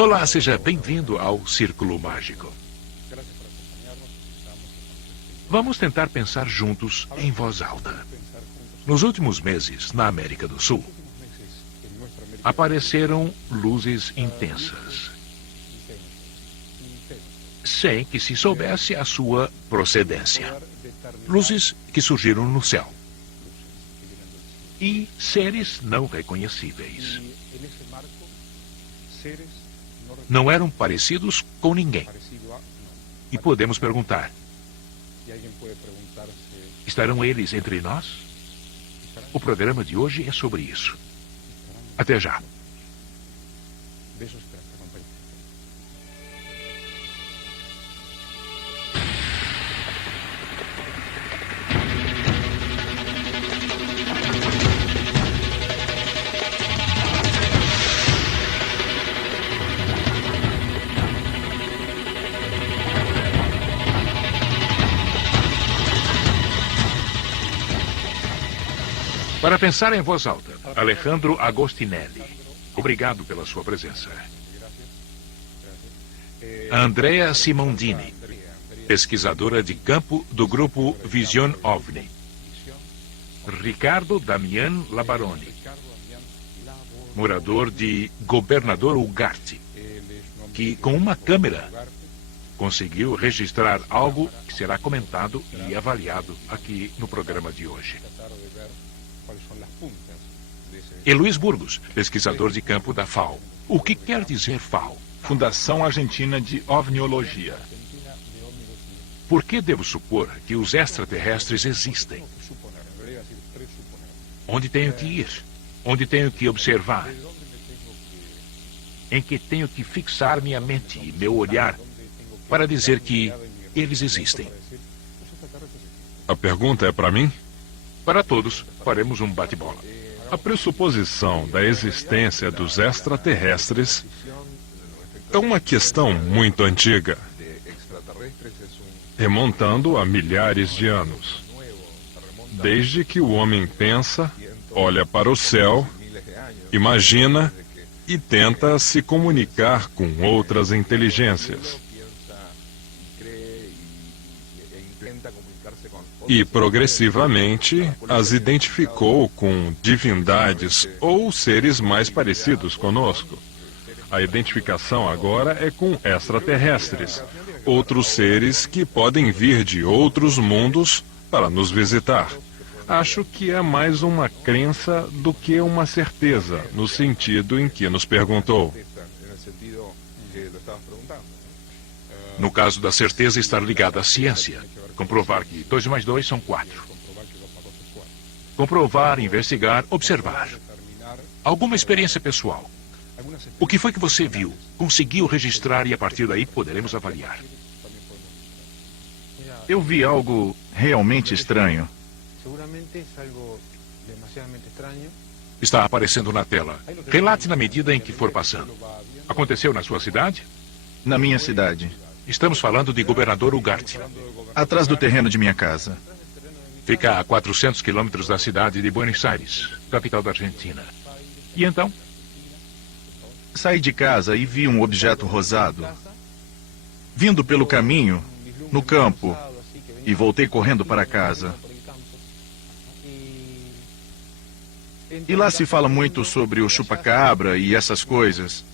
Olá, seja bem-vindo ao Círculo Mágico. Vamos tentar pensar juntos em voz alta. Nos últimos meses, na América do Sul, apareceram luzes intensas, sem que se soubesse a sua procedência. Luzes que surgiram no céu. E seres não reconhecíveis. Não eram parecidos com ninguém. E podemos perguntar: estarão eles entre nós? O programa de hoje é sobre isso. Até já. Para pensar em voz alta, Alejandro Agostinelli. Obrigado pela sua presença. Andrea Simondini, pesquisadora de campo do grupo Vision OVNI. Ricardo Damian Labaroni, morador de Governador Ugarte, que com uma câmera conseguiu registrar algo que será comentado e avaliado aqui no programa de hoje. E Luiz Burgos, pesquisador de campo da FAO. O que quer dizer FAO? Fundação Argentina de Ovniologia. Por que devo supor que os extraterrestres existem? Onde tenho que ir? Onde tenho que observar? Em que tenho que fixar minha mente e meu olhar para dizer que eles existem? A pergunta é para mim? Para todos, faremos um bate-bola. A pressuposição da existência dos extraterrestres é uma questão muito antiga, remontando a milhares de anos. Desde que o homem pensa, olha para o céu, imagina e tenta se comunicar com outras inteligências. E progressivamente as identificou com divindades ou seres mais parecidos conosco. A identificação agora é com extraterrestres, outros seres que podem vir de outros mundos para nos visitar. Acho que é mais uma crença do que uma certeza, no sentido em que nos perguntou. No caso da certeza estar ligada à ciência, comprovar que 2 mais 2 são 4. Comprovar, investigar, observar. Alguma experiência pessoal. O que foi que você viu, conseguiu registrar e a partir daí poderemos avaliar? Eu vi algo realmente estranho. Está aparecendo na tela. Relate na medida em que for passando. Aconteceu na sua cidade? Na minha cidade. Estamos falando de Governador Ugarte. Atrás do terreno de minha casa. Fica a 400 quilômetros da cidade de Buenos Aires, capital da Argentina. E então? Saí de casa e vi um objeto rosado vindo pelo caminho, no campo, e voltei correndo para casa. E lá se fala muito sobre o chupa-cabra e essas coisas,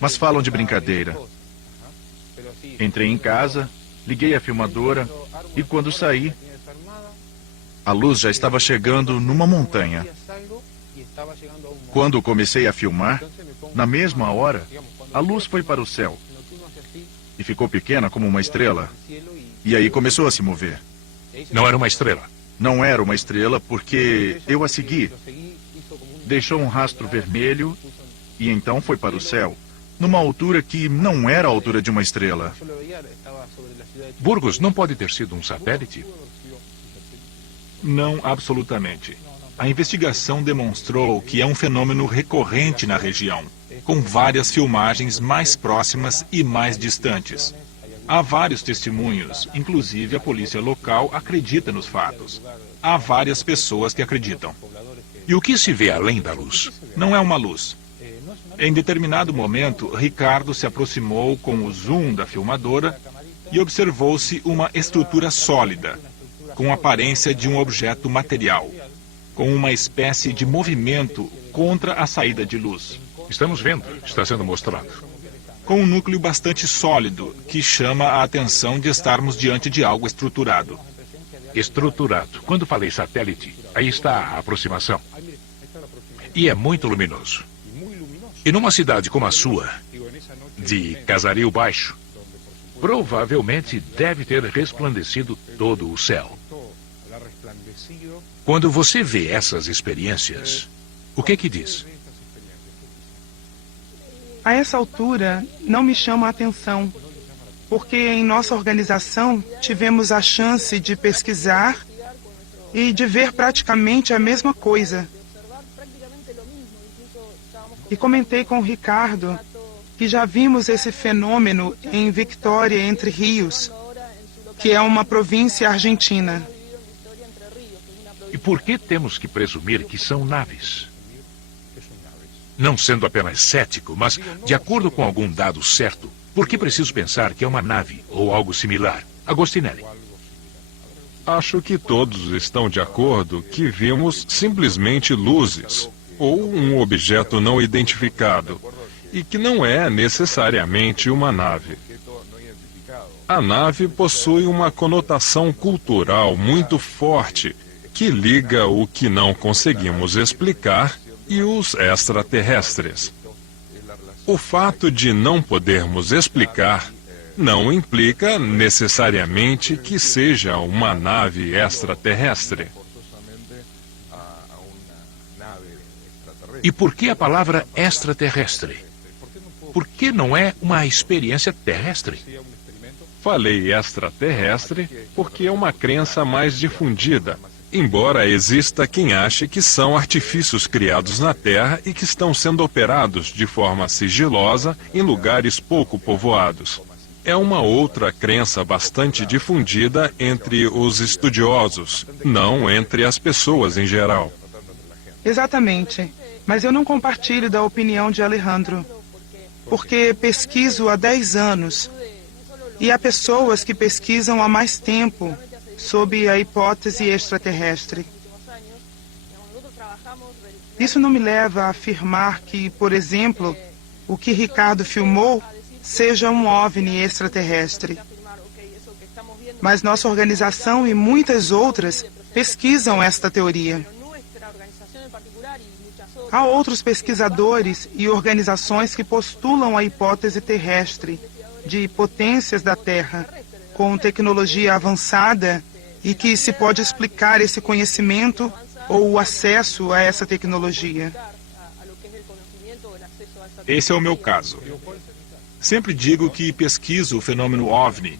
mas falam de brincadeira. Entrei em casa, liguei a filmadora e quando saí, a luz já estava chegando numa montanha. Quando comecei a filmar, na mesma hora, a luz foi para o céu e ficou pequena como uma estrela. E aí começou a se mover. Não era uma estrela? Não era uma estrela porque eu a segui. Deixou um rastro vermelho e então foi para o céu, numa altura que não era a altura de uma estrela. Burgos, não pode ter sido um satélite? Não, absolutamente. A investigação demonstrou que é um fenômeno recorrente na região, com várias filmagens mais próximas e mais distantes. Há vários testemunhos, inclusive a polícia local acredita nos fatos. Há várias pessoas que acreditam. E o que se vê além da luz? Não é uma luz. Em determinado momento, Ricardo se aproximou com o zoom da filmadora e observou-se uma estrutura sólida, com aparência de um objeto material, com uma espécie de movimento contra a saída de luz. Estamos vendo, está sendo mostrado. Com um núcleo bastante sólido, que chama a atenção de estarmos diante de algo estruturado. Estruturado. Quando falei satélite, aí está a aproximação. E é muito luminoso. E numa cidade como a sua, de Casaril Baixo, provavelmente deve ter resplandecido todo o céu. Quando você vê essas experiências, o que diz? A essa altura, não me chama a atenção, porque em nossa organização tivemos a chance de pesquisar e de ver praticamente a mesma coisa. E comentei com o Ricardo que já vimos esse fenômeno em Victoria, Entre Rios, que é uma província argentina. E por que temos que presumir que são naves? Não sendo apenas cético, mas de acordo com algum dado certo, por que preciso pensar que é uma nave ou algo similar? Agostinelli. Acho que todos estão de acordo que vimos simplesmente luzes, ou um objeto não identificado, e que não é necessariamente uma nave. A nave possui uma conotação cultural muito forte, que liga o que não conseguimos explicar e os extraterrestres. O fato de não podermos explicar não implica necessariamente que seja uma nave extraterrestre. E por que a palavra extraterrestre? Por que não é uma experiência terrestre? Falei extraterrestre porque é uma crença mais difundida, embora exista quem ache que são artifícios criados na Terra e que estão sendo operados de forma sigilosa em lugares pouco povoados. É uma outra crença bastante difundida entre os estudiosos, não entre as pessoas em geral. Exatamente. Mas eu não compartilho da opinião de Alejandro, porque pesquiso há 10 anos e há pessoas que pesquisam há mais tempo sob a hipótese extraterrestre. Isso não me leva a afirmar que, por exemplo, o que Ricardo filmou seja um OVNI extraterrestre. Mas nossa organização e muitas outras pesquisam esta teoria. Há outros pesquisadores e organizações que postulam a hipótese terrestre de potências da Terra com tecnologia avançada e que se pode explicar esse conhecimento ou o acesso a essa tecnologia. Esse é o meu caso. Sempre digo que pesquiso o fenômeno OVNI.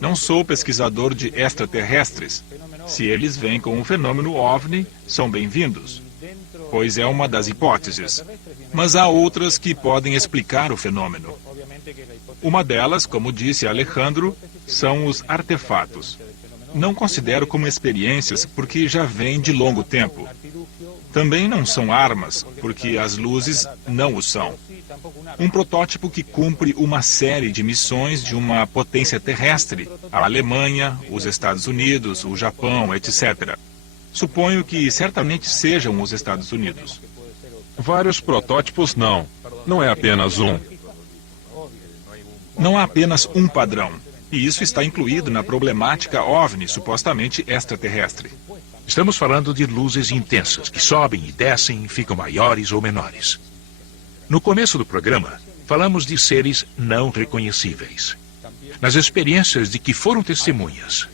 Não sou pesquisador de extraterrestres. Se eles vêm com um fenômeno OVNI, são bem-vindos, pois é uma das hipóteses. Mas há outras que podem explicar o fenômeno. Uma delas, como disse Alejandro, são os artefatos. Não considero como experiências porque já vêm de longo tempo. Também não são armas, porque as luzes não o são. Um protótipo que cumpre uma série de missões de uma potência terrestre, a Alemanha, os Estados Unidos, o Japão, etc. Suponho que certamente sejam os Estados Unidos. Vários protótipos não. Não é apenas um. Não há apenas um padrão. E isso está incluído na problemática OVNI, supostamente extraterrestre. Estamos falando de luzes intensas, que sobem e descem, ficam maiores ou menores. No começo do programa, falamos de seres não reconhecíveis. Nas experiências de que foram testemunhas,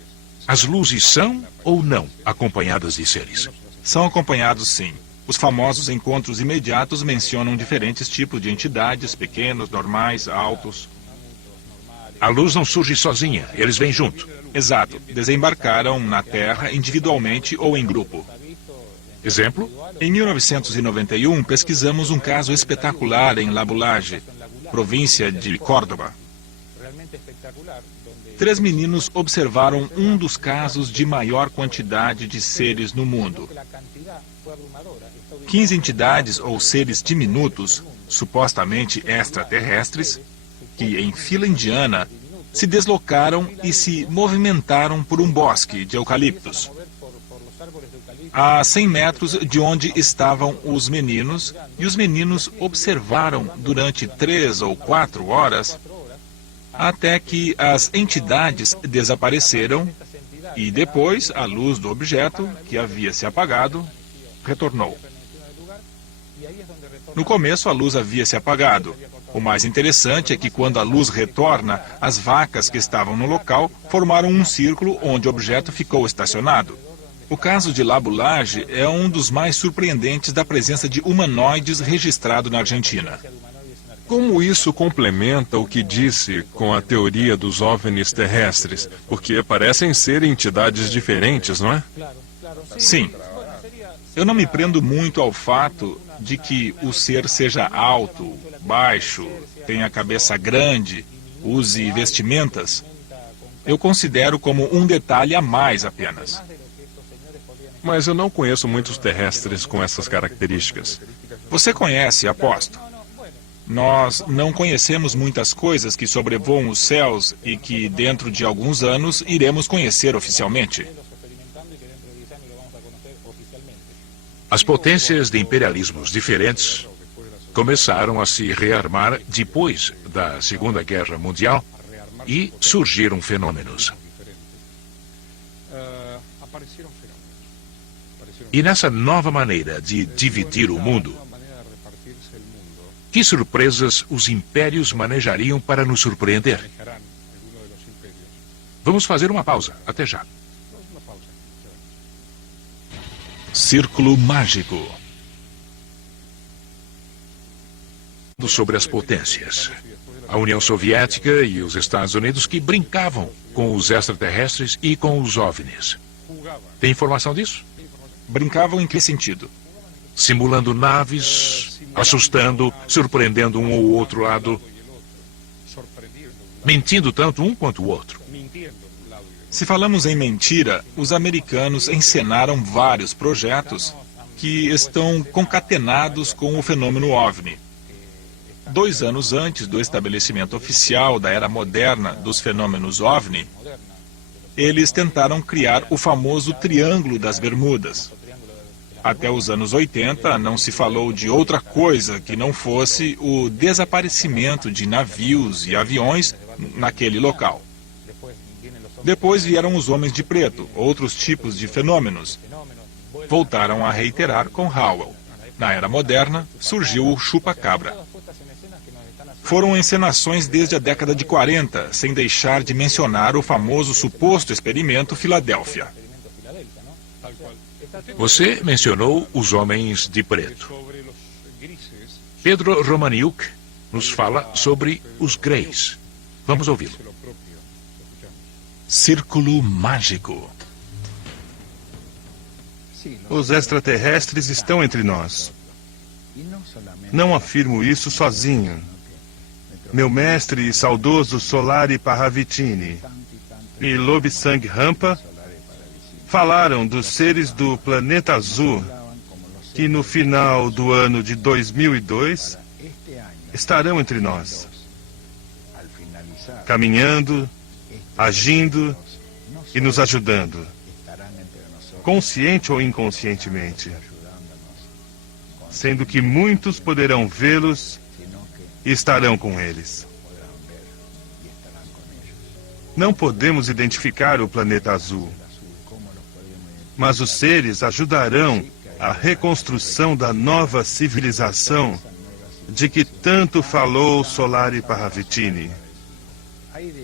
as luzes são ou não acompanhadas de seres? São acompanhados, sim. Os famosos encontros imediatos mencionam diferentes tipos de entidades, pequenos, normais, altos. A luz não surge sozinha, eles vêm junto. Exato. Desembarcaram na Terra individualmente ou em grupo. Exemplo? Em 1991, pesquisamos um caso espetacular em Labulage, província de Córdoba. 3 meninos observaram um dos casos de maior quantidade de seres no mundo. 15 entidades ou seres diminutos, supostamente extraterrestres, que em fila indiana se deslocaram e se movimentaram por um bosque de eucaliptos. A 100 metros de onde estavam os meninos, e os meninos observaram durante 3 ou 4 horas, até que as entidades desapareceram e depois a luz do objeto, que havia se apagado, retornou. No começo a luz havia se apagado. O mais interessante é que quando a luz retorna, as vacas que estavam no local formaram um círculo onde o objeto ficou estacionado. O caso de Labulage é um dos mais surpreendentes da presença de humanoides registrado na Argentina. Como isso complementa o que disse com a teoria dos OVNIs terrestres? Porque parecem ser entidades diferentes, não é? Sim. Eu não me prendo muito ao fato de que o ser seja alto, baixo, tenha a cabeça grande, use vestimentas. Eu considero como um detalhe a mais apenas. Mas eu não conheço muitos terrestres com essas características. Você conhece, aposto. Nós não conhecemos muitas coisas que sobrevoam os céus e que, dentro de alguns anos, iremos conhecer oficialmente. As potências de imperialismos diferentes começaram a se rearmar depois da Segunda Guerra Mundial e surgiram fenômenos. E nessa nova maneira de dividir o mundo, que surpresas os impérios manejariam para nos surpreender? Vamos fazer uma pausa. Até já. Círculo Mágico. Sobre as potências. A União Soviética e os Estados Unidos que brincavam com os extraterrestres e com os OVNIs. Tem informação disso? Brincavam em que sentido? Simulando naves, assustando, surpreendendo um ou outro lado, mentindo tanto um quanto o outro. Se falamos em mentira, os americanos encenaram vários projetos que estão concatenados com o fenômeno OVNI. 2 anos antes do estabelecimento oficial da era moderna dos fenômenos OVNI, eles tentaram criar o famoso Triângulo das Bermudas. Até os anos 80, não se falou de outra coisa que não fosse o desaparecimento de navios e aviões naquele local. Depois vieram os Homens de Preto, outros tipos de fenômenos. Voltaram a reiterar com Howell. Na era moderna, surgiu o chupa-cabra. Foram encenações desde a década de 40, sem deixar de mencionar o famoso suposto experimento Filadélfia. Você mencionou os Homens de Preto. Pedro Romaniuk nos fala sobre os Greys. Vamos ouvi-lo. Círculo Mágico. Os extraterrestres estão entre nós. Não afirmo isso sozinho. Meu mestre e saudoso Solari Parravicini e Lobsang Rampa falaram dos seres do planeta azul que no final do ano de 2002 estarão entre nós, caminhando, agindo e nos ajudando, consciente ou inconscientemente, sendo que muitos poderão vê-los e estarão com eles. Não podemos identificar o planeta azul, mas os seres ajudarão a reconstrução da nova civilização de que tanto falou Solari Parravicini.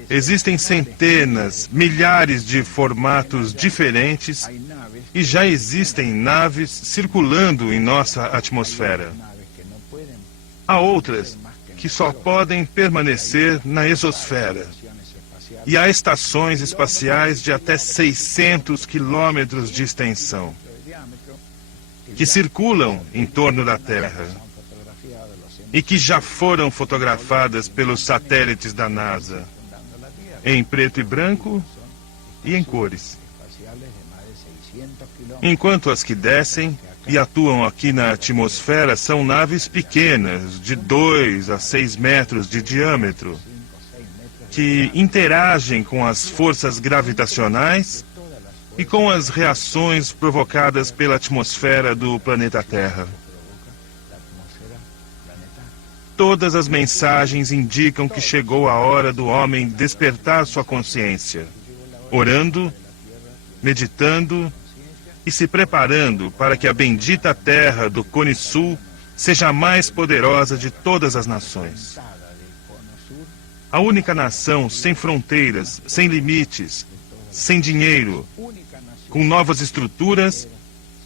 Existem centenas, milhares de formatos diferentes e já existem naves circulando em nossa atmosfera. Há outras que só podem permanecer na exosfera. E há estações espaciais de até 600 quilômetros de extensão, que circulam em torno da Terra e que já foram fotografadas pelos satélites da NASA, em preto e branco e em cores. enquanto as que descem e atuam aqui na atmosfera são naves pequenas, de 2 a 6 metros de diâmetro, que interagem com as forças gravitacionais e com as reações provocadas pela atmosfera do planeta Terra. Todas as mensagens indicam que chegou a hora do homem despertar sua consciência, orando, meditando e se preparando para que a bendita terra do Cone Sul seja a mais poderosa de todas as nações. A única nação sem fronteiras, sem limites, sem dinheiro, com novas estruturas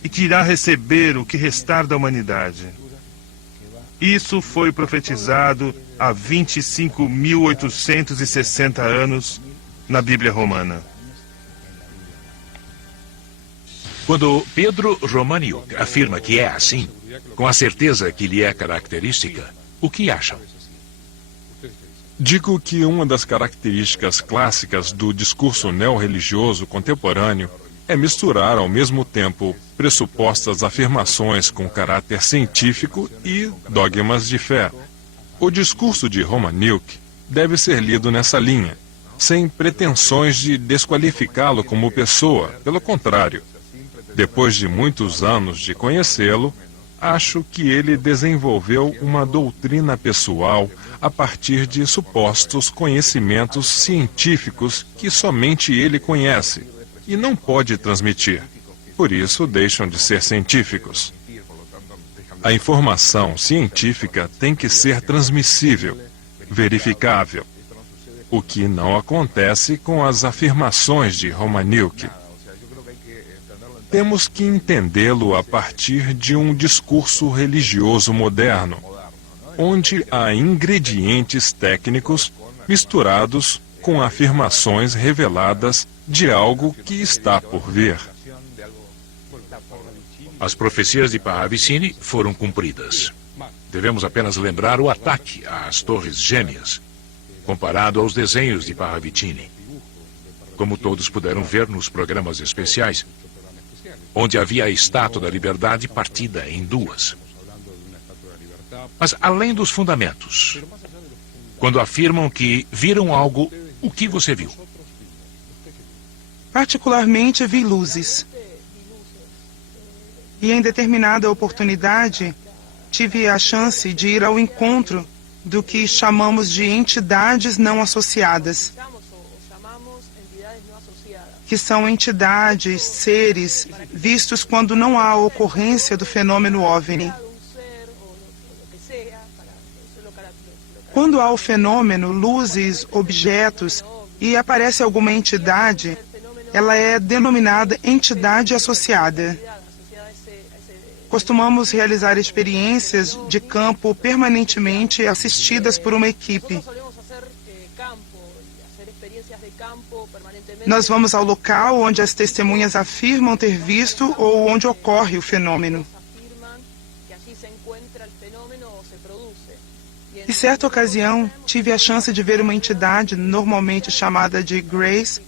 e que irá receber o que restar da humanidade. Isso foi profetizado há 25.860 anos na Bíblia Romana. Quando Pedro Romaniuk afirma que é assim, com a certeza que lhe é característica, o que acham? Digo que uma das características clássicas do discurso neorreligioso contemporâneo é misturar ao mesmo tempo pressupostas afirmações com caráter científico e dogmas de fé. O discurso de Romaniuk deve ser lido nessa linha, sem pretensões de desqualificá-lo como pessoa, pelo contrário. Depois de muitos anos de conhecê-lo, acho que ele desenvolveu uma doutrina pessoal a partir de supostos conhecimentos científicos que somente ele conhece e não pode transmitir. Por isso, deixam de ser científicos. A informação científica tem que ser transmissível, verificável, o que não acontece com as afirmações de Romaniuk. Temos que entendê-lo a partir de um discurso religioso moderno, onde há ingredientes técnicos misturados com afirmações reveladas de algo que está por vir. As profecias de Parravicini foram cumpridas. Devemos apenas lembrar o ataque às Torres Gêmeas, comparado aos desenhos de Parravicini. Como todos puderam ver nos programas especiais, onde havia a Estátua da Liberdade partida em duas. Mas além dos fundamentos, quando afirmam que viram algo, o que você viu? Particularmente vi luzes. E em determinada oportunidade, tive a chance de ir ao encontro do que chamamos de entidades não associadas, que são entidades, seres, vistos quando não há ocorrência do fenômeno OVNI. Quando há o fenômeno, luzes, objetos, e aparece alguma entidade, ela é denominada entidade associada. Costumamos realizar experiências de campo permanentemente assistidas por uma equipe. Nós vamos ao local onde as testemunhas afirmam ter visto ou onde ocorre o fenômeno. Em certa ocasião, tive a chance de ver uma entidade normalmente chamada de Grace,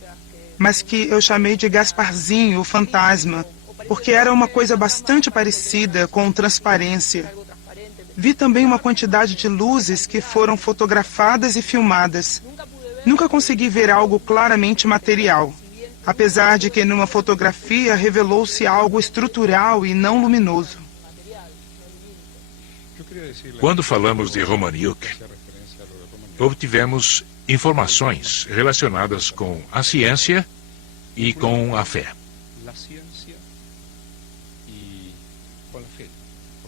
mas que eu chamei de Gasparzinho, o fantasma, porque era uma coisa bastante parecida com transparência. Vi também uma quantidade de luzes que foram fotografadas e filmadas. Nunca consegui ver algo claramente material, apesar de que numa fotografia revelou-se algo estrutural e não luminoso. Quando falamos de Romaniuk, obtivemos informações relacionadas com a ciência e com a fé.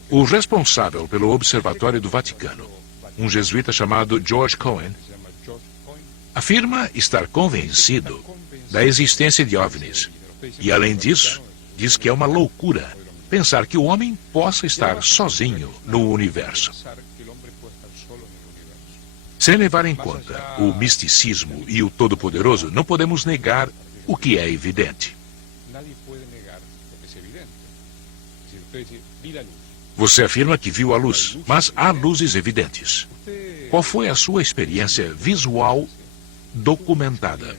O responsável pelo Observatório do Vaticano, um jesuíta chamado George Cohen, afirma estar convencido da existência de OVNIs. E, além disso, diz que é uma loucura pensar que o homem possa estar sozinho no universo. Sem levar em conta o misticismo e o Todo-Poderoso, não podemos negar o que é evidente. Você afirma que viu a luz, mas há luzes evidentes. Qual foi a sua experiência visual documentada?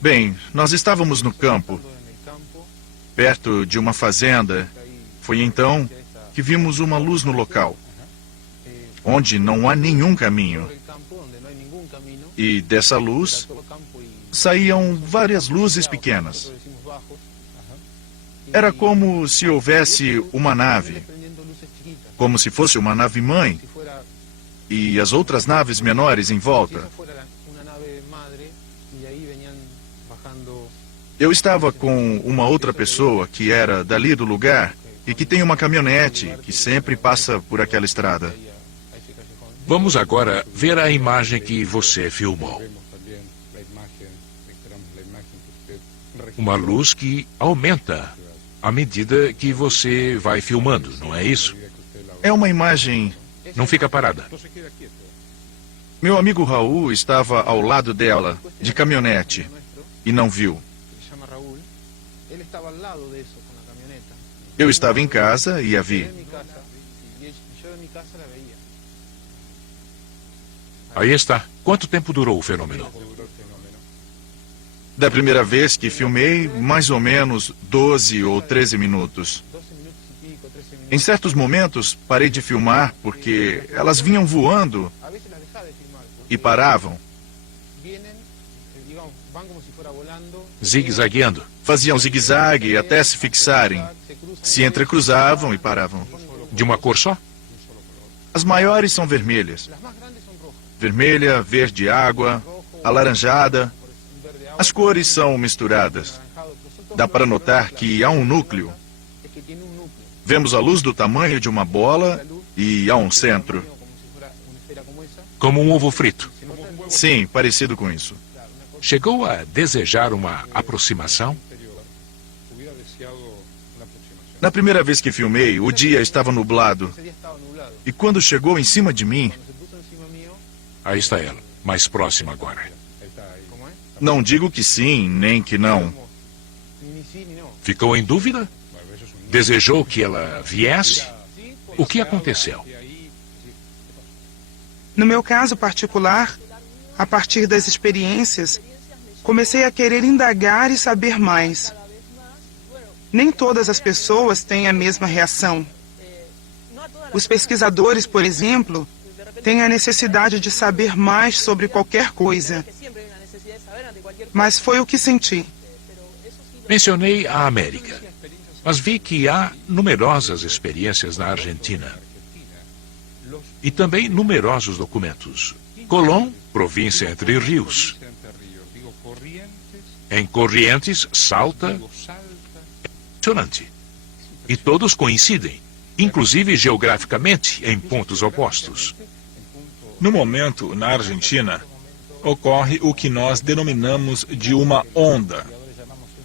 Bem, nós estávamos no campo, perto de uma fazenda. Foi então que vimos uma luz no local, onde não há nenhum caminho. E dessa luz saíam várias luzes pequenas. Era como se houvesse uma nave, como se fosse uma nave-mãe, e as outras naves menores em volta. Eu estava com uma outra pessoa que era dali do lugar e que tem uma caminhonete que sempre passa por aquela estrada. Vamos agora ver a imagem que você filmou. Uma luz que aumenta à medida que você vai filmando, não é isso? É uma imagem... Não fica parada. Meu amigo Raul estava ao lado dela, de caminhonete, e não viu. Eu estava em casa e a vi. Aí está. Quanto tempo durou o fenômeno? Da primeira vez que filmei, mais ou menos 12 ou 13 minutos. Em certos momentos, parei de filmar porque elas vinham voando e paravam. Zigue-zagueando. Faziam zigue-zague até se fixarem. Se entrecruzavam e paravam. De uma cor só? As maiores são vermelhas. Vermelha, verde água, alaranjada. As cores são misturadas. Dá para notar que há um núcleo. Vemos a luz do tamanho de uma bola e há um centro. Como um ovo frito. Sim, parecido com isso. Chegou a desejar uma aproximação? Na primeira vez que filmei, o dia estava nublado. E quando chegou em cima de mim... Aí está ela, mais próxima agora. Não digo que sim, nem que não. Ficou em dúvida? Desejou que ela viesse? O que aconteceu? No meu caso particular, a partir das experiências, comecei a querer indagar e saber mais. Nem todas as pessoas têm a mesma reação. Os pesquisadores, por exemplo, têm a necessidade de saber mais sobre qualquer coisa. Mas foi o que senti. Mencionei a América, mas vi que há numerosas experiências na Argentina. E também numerosos documentos. Colón, província Entre Rios. Em Corrientes, Salta. É impressionante. E todos coincidem, inclusive geograficamente, em pontos opostos. No momento, na Argentina, ocorre o que nós denominamos de uma onda.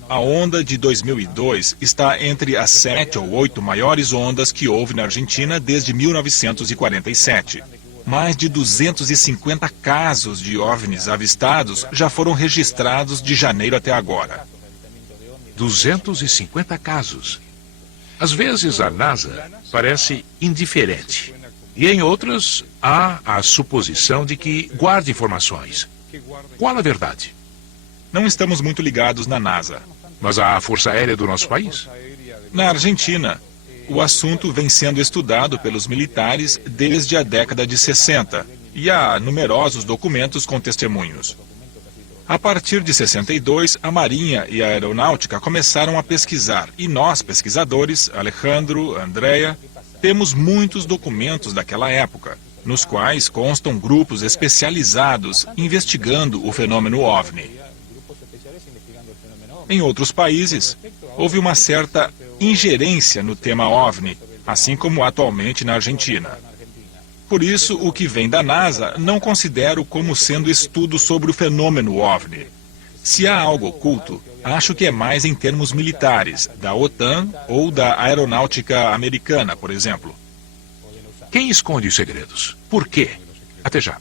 A onda de 2002 está entre as 7 ou 8 maiores ondas que houve na Argentina desde 1947. Mais de 250 casos de OVNIs avistados já foram registrados de janeiro até agora. 250 casos. Às vezes a NASA parece indiferente. E em outras, há a suposição de que guarda informações. Qual a verdade? Não estamos muito ligados na NASA. Mas a Força Aérea do nosso país? Na Argentina, o assunto vem sendo estudado pelos militares desde a década de 60 e há numerosos documentos com testemunhos. A partir de 62, a Marinha e a Aeronáutica começaram a pesquisar e nós, pesquisadores, Alejandro, Andrea, temos muitos documentos daquela época, nos quais constam grupos especializados investigando o fenômeno OVNI. Em outros países, houve uma certa ingerência no tema OVNI, assim como atualmente na Argentina. Por isso, o que vem da NASA não considero como sendo estudo sobre o fenômeno OVNI. Se há algo oculto, acho que é mais em termos militares, da OTAN ou da Aeronáutica Americana, por exemplo. Quem esconde os segredos? Por quê? Até já.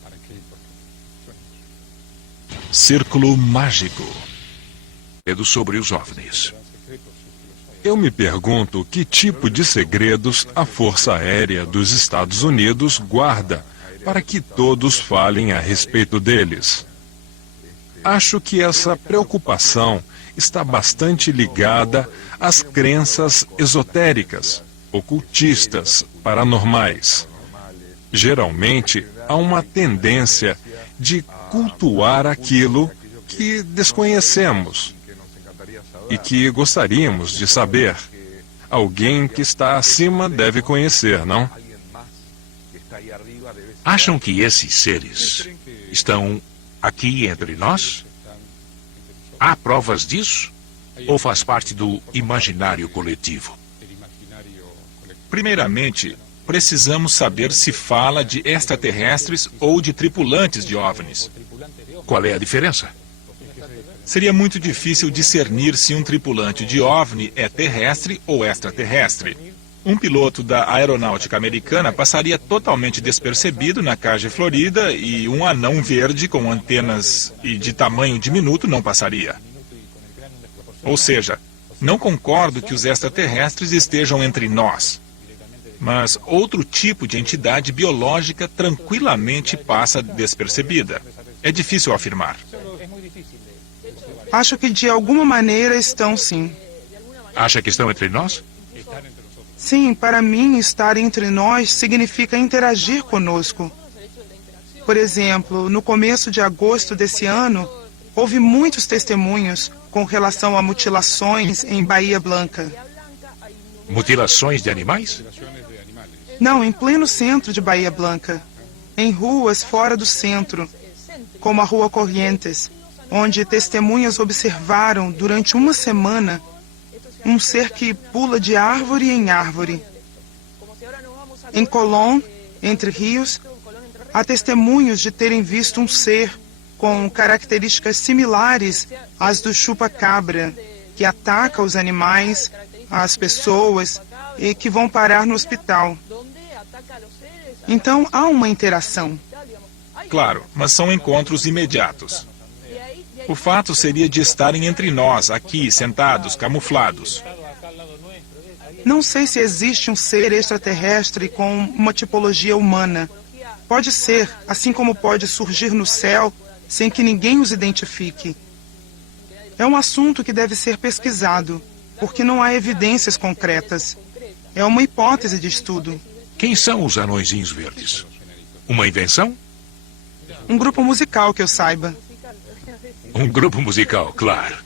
Círculo Mágico. Segredos sobre os OVNIs. Eu me pergunto que tipo de segredos a Força Aérea dos Estados Unidos guarda para que todos falem a respeito deles. Acho que essa preocupação está bastante ligada às crenças esotéricas, ocultistas, paranormais. Geralmente, há uma tendência de cultuar aquilo que desconhecemos e que gostaríamos de saber. Alguém que está acima deve conhecer, não? Acham que esses seres estão aqui entre nós? Há provas disso? Ou faz parte do imaginário coletivo? Primeiramente, precisamos saber se fala de extraterrestres ou de tripulantes de OVNIs. Qual é a diferença? Seria muito difícil discernir se um tripulante de OVNI é terrestre ou extraterrestre. Um piloto da aeronáutica americana passaria totalmente despercebido na Cage Florida e um anão verde com antenas e de tamanho diminuto não passaria. Ou seja, não concordo que os extraterrestres estejam entre nós. Mas outro tipo de entidade biológica tranquilamente passa despercebida. É difícil afirmar. Acho que de alguma maneira estão sim. Acha que estão entre nós? Sim, para mim, estar entre nós significa interagir conosco. Por exemplo, no começo de agosto desse ano, houve muitos testemunhos com relação a mutilações em Bahia Blanca. Mutilações de animais? Não, em pleno centro de Bahia Blanca. Em ruas fora do centro, como a Rua Corrientes, onde testemunhas observaram durante uma semana um ser que pula de árvore em árvore. Em Colón, Entre Rios, há testemunhos de terem visto um ser com características similares às do chupa-cabra, que ataca os animais, as pessoas e que vão parar no hospital. Então há uma interação. Claro, mas são encontros imediatos. O fato seria de estarem entre nós, aqui, sentados, camuflados. Não sei se existe um ser extraterrestre com uma tipologia humana. Pode ser, assim como pode surgir no céu sem que ninguém os identifique. É um assunto que deve ser pesquisado, porque não há evidências concretas. É uma hipótese de estudo. Quem são os anõezinhos verdes? Uma invenção? Um grupo musical que eu saiba. Um grupo musical, claro.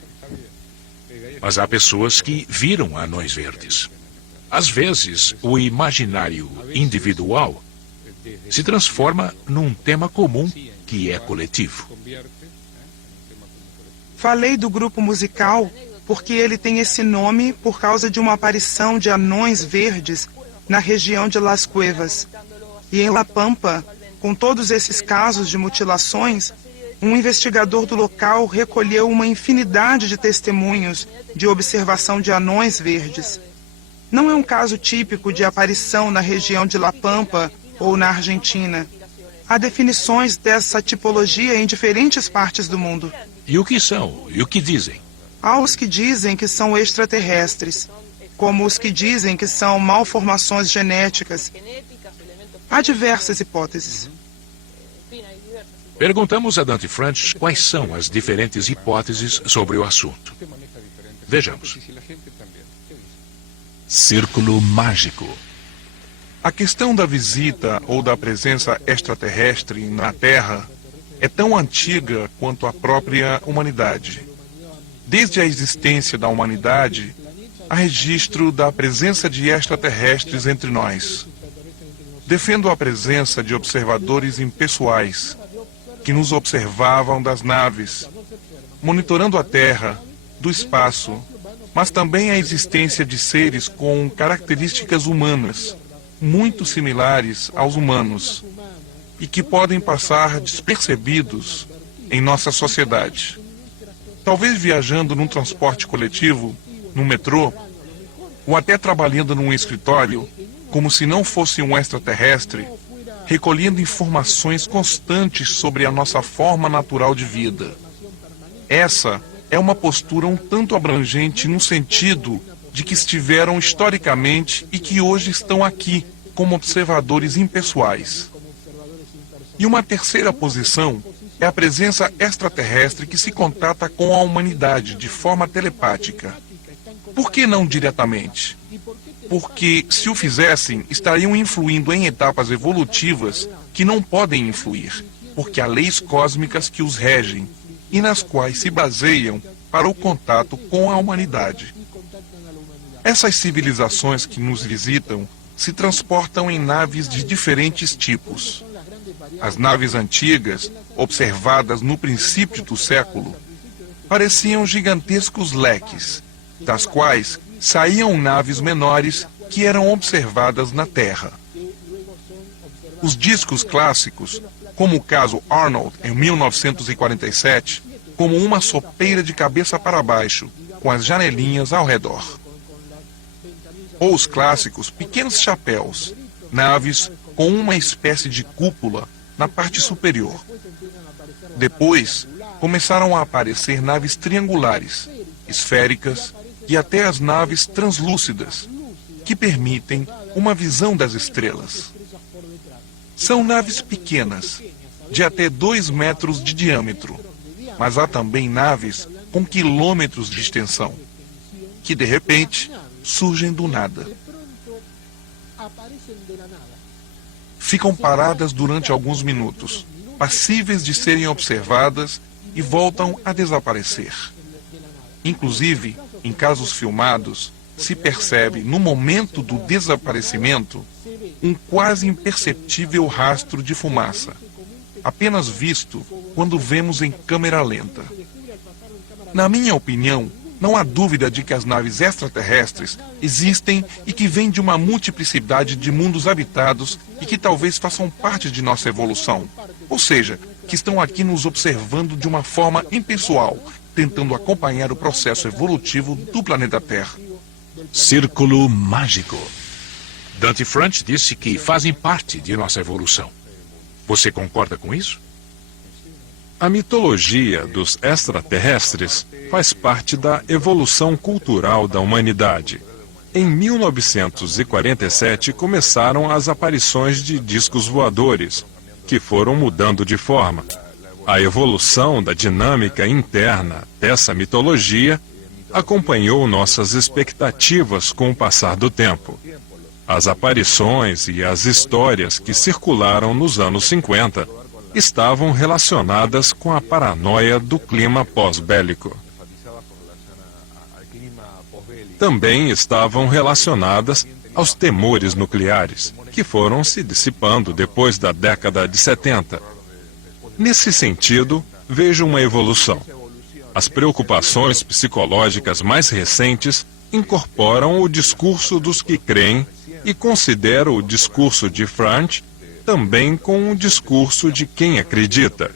Mas há pessoas que viram anões verdes. Às vezes, o imaginário individual se transforma num tema comum que é coletivo. Falei do grupo musical porque ele tem esse nome por causa de uma aparição de anões verdes na região de Las Cuevas. E em La Pampa, com todos esses casos de mutilações, um investigador do local recolheu uma infinidade de testemunhos de observação de anões verdes. Não é um caso típico de aparição na região de La Pampa ou na Argentina. Há definições dessa tipologia em diferentes partes do mundo. E o que são? E o que dizem? Há os que dizem que são extraterrestres, como os que dizem que são malformações genéticas. Há diversas hipóteses. Perguntamos a Dante Franch quais são as diferentes hipóteses sobre o assunto. Vejamos. Círculo mágico. A questão da visita ou da presença extraterrestre na Terra é tão antiga quanto a própria humanidade. Desde a existência da humanidade, há registro da presença de extraterrestres entre nós. Defendo a presença de observadores impessoais, que nos observavam das naves, monitorando a Terra, do espaço, mas também a existência de seres com características humanas, muito similares aos humanos, e que podem passar despercebidos em nossa sociedade. Talvez viajando num transporte coletivo, no metrô, ou até trabalhando num escritório, como se não fosse um extraterrestre, recolhendo informações constantes sobre a nossa forma natural de vida. Essa é uma postura um tanto abrangente no sentido de que estiveram historicamente e que hoje estão aqui como observadores impessoais. E uma terceira posição é a presença extraterrestre que se contata com a humanidade de forma telepática. Por que não diretamente? Porque, se o fizessem, estariam influindo em etapas evolutivas que não podem influir, porque há leis cósmicas que os regem e nas quais se baseiam para o contato com a humanidade. Essas civilizações que nos visitam se transportam em naves de diferentes tipos. As naves antigas, observadas no princípio do século, pareciam gigantescos leques, das quais saíam naves menores que eram observadas na Terra. Os discos clássicos, como o caso Arnold em 1947, como uma sopeira de cabeça para baixo, com as janelinhas ao redor. Ou os clássicos pequenos chapéus, naves com uma espécie de cúpula na parte superior. Depois, começaram a aparecer naves triangulares, esféricas e até as naves translúcidas, que permitem uma visão das estrelas. São naves pequenas, de até 2 metros de diâmetro, mas há também naves com quilômetros de extensão, que de repente surgem do nada. Ficam paradas durante alguns minutos, passíveis de serem observadas e voltam a desaparecer. Inclusive, em casos filmados, se percebe, no momento do desaparecimento, um quase imperceptível rastro de fumaça, apenas visto quando vemos em câmera lenta. Na minha opinião, não há dúvida de que as naves extraterrestres existem e que vêm de uma multiplicidade de mundos habitados e que talvez façam parte de nossa evolução. Ou seja, que estão aqui nos observando de uma forma impessoal, tentando acompanhar o processo evolutivo do planeta Terra. Círculo mágico. Dante Frantz disse que fazem parte de nossa evolução. Você concorda com isso? A mitologia dos extraterrestres faz parte da evolução cultural da humanidade. Em 1947 começaram as aparições de discos voadores, que foram mudando de forma. A evolução da dinâmica interna dessa mitologia acompanhou nossas expectativas com o passar do tempo. As aparições e as histórias que circularam nos anos 50 estavam relacionadas com a paranoia do clima pós-bélico. Também estavam relacionadas aos temores nucleares, que foram se dissipando depois da década de 70. Nesse sentido, vejo uma evolução. As preocupações psicológicas mais recentes incorporam o discurso dos que creem e considero o discurso de Frantz também com o discurso de quem acredita.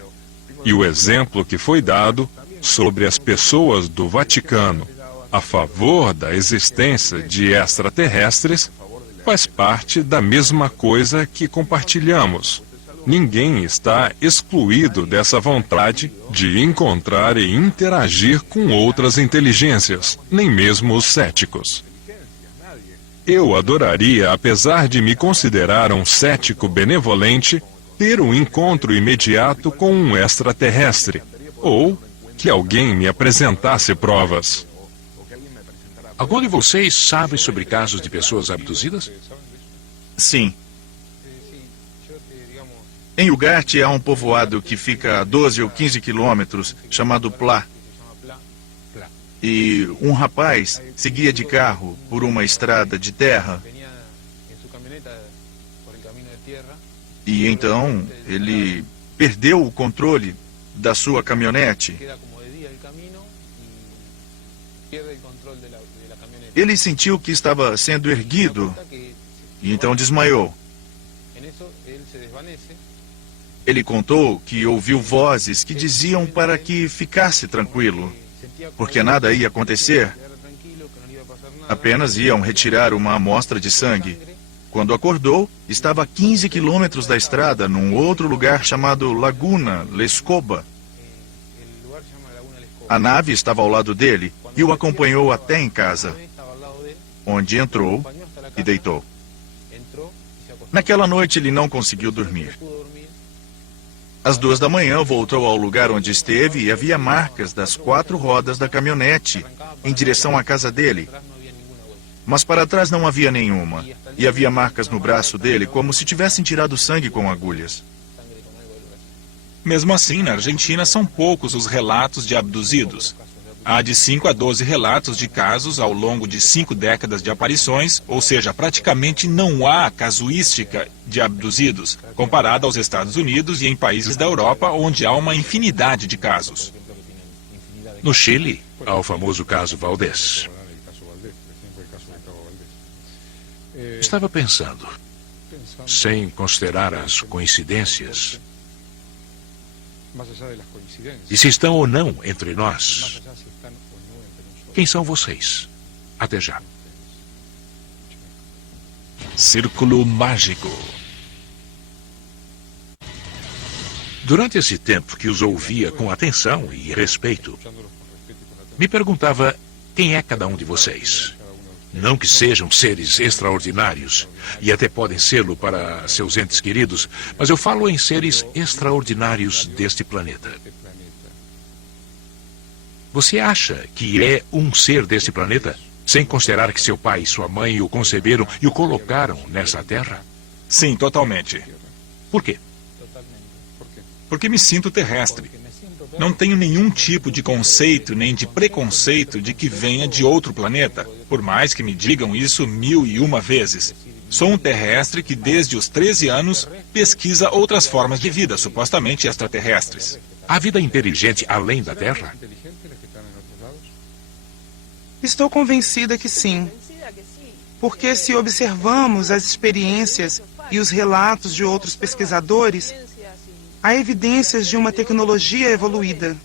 E o exemplo que foi dado sobre as pessoas do Vaticano a favor da existência de extraterrestres faz parte da mesma coisa que compartilhamos. Ninguém está excluído dessa vontade de encontrar e interagir com outras inteligências, nem mesmo os céticos. Eu adoraria, apesar de me considerar um cético benevolente, ter um encontro imediato com um extraterrestre, ou que alguém me apresentasse provas. Algum de vocês sabe sobre casos de pessoas abduzidas? Sim. Em Ugarte há um povoado que fica a 12 ou 15 quilômetros, chamado Plá. E um rapaz seguia de carro por uma estrada de terra. E então ele perdeu o controle da sua caminhonete. Ele sentiu que estava sendo erguido e então desmaiou. Ele contou que ouviu vozes que diziam para que ficasse tranquilo, porque nada ia acontecer. Apenas iam retirar uma amostra de sangue. Quando acordou, estava a 15 quilômetros da estrada, num outro lugar chamado Laguna Lescoba. A nave estava ao lado dele e o acompanhou até em casa, onde entrou e deitou. Naquela noite ele não conseguiu dormir. Às 2 da manhã, voltou ao lugar onde esteve e havia marcas das 4 rodas da caminhonete em direção à casa dele. Mas para trás não havia nenhuma. E havia marcas no braço dele, como se tivessem tirado sangue com agulhas. Mesmo assim, na Argentina são poucos os relatos de abduzidos. Há de 5 a 12 relatos de casos ao longo de 5 décadas de aparições, ou seja, praticamente não há casuística de abduzidos, comparada aos Estados Unidos e em países da Europa, onde há uma infinidade de casos. No Chile, há o famoso caso Valdés. Estava pensando, sem considerar as coincidências, e se estão ou não entre nós, quem são vocês? Até já. Círculo Mágico. Durante esse tempo que os ouvia com atenção e respeito, me perguntava quem é cada um de vocês. Não que sejam seres extraordinários, e até podem sê-lo para seus entes queridos, mas eu falo em seres extraordinários deste planeta. Você acha que é um ser deste planeta, sem considerar que seu pai e sua mãe o conceberam e o colocaram nessa terra? Sim, totalmente. Por quê? Porque me sinto terrestre. Não tenho nenhum tipo de conceito nem de preconceito de que venha de outro planeta, por mais que me digam isso 1001 vezes. Sou um terrestre que desde os 13 anos pesquisa outras formas de vida, supostamente extraterrestres. Há vida inteligente além da Terra? Estou convencida que sim. Porque se observamos as experiências e os relatos de outros pesquisadores, há evidências de uma tecnologia evoluída.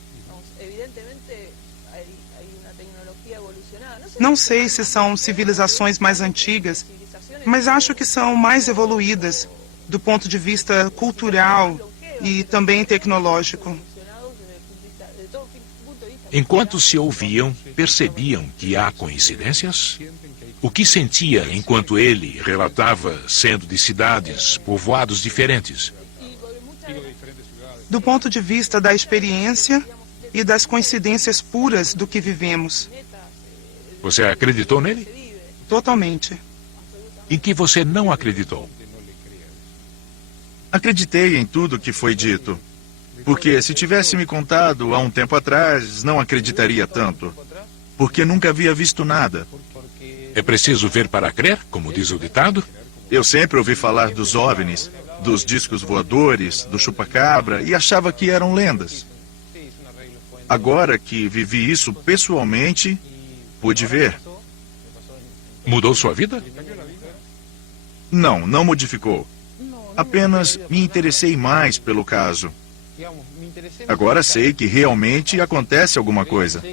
Não sei se são civilizações mais antigas, mas acho que são mais evoluídas do ponto de vista cultural e também tecnológico. Enquanto se ouviam, percebiam que há coincidências? O que sentia enquanto ele relatava sendo de cidades, povoados diferentes? Do ponto de vista da experiência e das coincidências puras do que vivemos. Você acreditou nele? Totalmente. Em que você não acreditou? Acreditei em tudo que foi dito. Porque se tivesse me contado há um tempo atrás, não acreditaria tanto. Porque nunca havia visto nada. É preciso ver para crer, como diz o ditado? Eu sempre ouvi falar dos OVNIs, dos discos voadores, do chupacabra e achava que eram lendas. Agora que vivi isso pessoalmente, pude ver. Mudou sua vida? Não, não modificou. Apenas me interessei mais pelo caso. Agora sei que realmente acontece alguma coisa.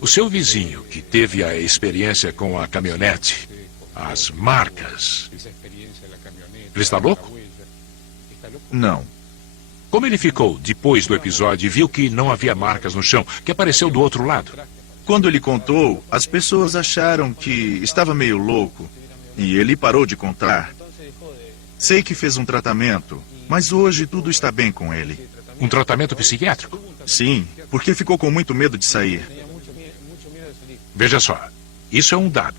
O seu vizinho, que teve a experiência com a caminhonete, as marcas, ele está louco? Não. Como ele ficou depois do episódio e viu que não havia marcas no chão, que apareceu do outro lado? Quando ele contou, as pessoas acharam que estava meio louco. E ele parou de contar. Sei que fez um tratamento, mas hoje tudo está bem com ele. Um tratamento psiquiátrico? Sim, porque ficou com muito medo de sair. Veja só, isso é um dado.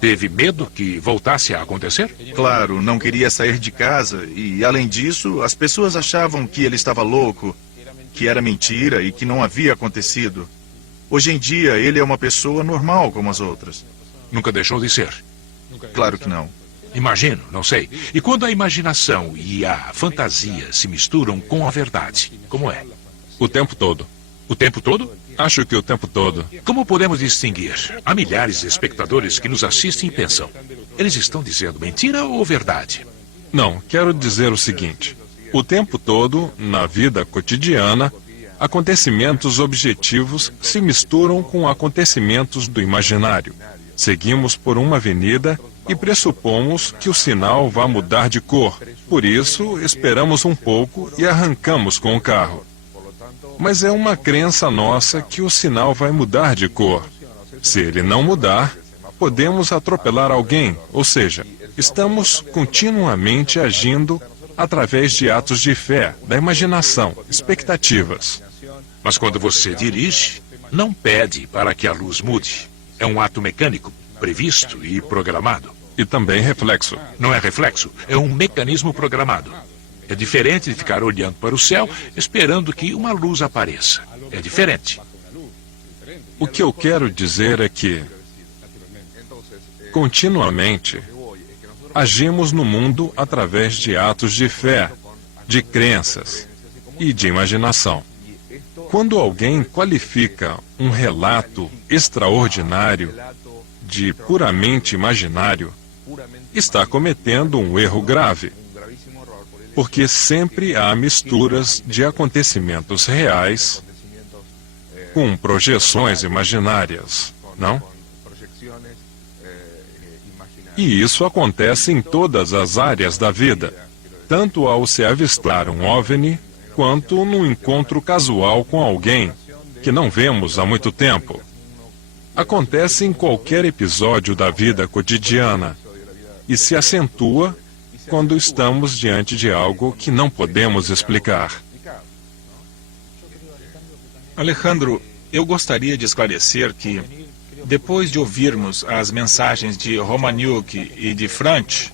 Teve medo que voltasse a acontecer? Claro, não queria sair de casa e, além disso, as pessoas achavam que ele estava louco, que era mentira e que não havia acontecido. Hoje em dia, ele é uma pessoa normal como as outras. Nunca deixou de ser? Claro que não. Imagino, não sei. E quando a imaginação e a fantasia se misturam com a verdade, como é? O tempo todo. O tempo todo? Acho que o tempo todo. Como podemos distinguir? Há milhares de espectadores que nos assistem e pensam: eles estão dizendo mentira ou verdade? Não, quero dizer o seguinte. O tempo todo, na vida cotidiana, acontecimentos objetivos se misturam com acontecimentos do imaginário. Seguimos por uma avenida e pressupomos que o sinal vai mudar de cor. Por isso, esperamos um pouco e arrancamos com o carro. Mas é uma crença nossa que o sinal vai mudar de cor. Se ele não mudar, podemos atropelar alguém, ou seja, estamos continuamente agindo através de atos de fé, da imaginação, expectativas. Mas quando você dirige, não pede para que a luz mude. É um ato mecânico, previsto e programado. E também reflexo. Não é reflexo, é um mecanismo programado. É diferente de ficar olhando para o céu, esperando que uma luz apareça. É diferente. O que eu quero dizer é que, continuamente, agimos no mundo através de atos de fé, de crenças e de imaginação. Quando alguém qualifica um relato extraordinário de puramente imaginário, está cometendo um erro grave, porque sempre há misturas de acontecimentos reais com projeções imaginárias, não? E isso acontece em todas as áreas da vida, tanto ao se avistar um OVNI, quanto num encontro casual com alguém que não vemos há muito tempo. Acontece em qualquer episódio da vida cotidiana e se acentua quando estamos diante de algo que não podemos explicar. Alejandro, eu gostaria de esclarecer que, depois de ouvirmos as mensagens de Romaniuk e de Frantz,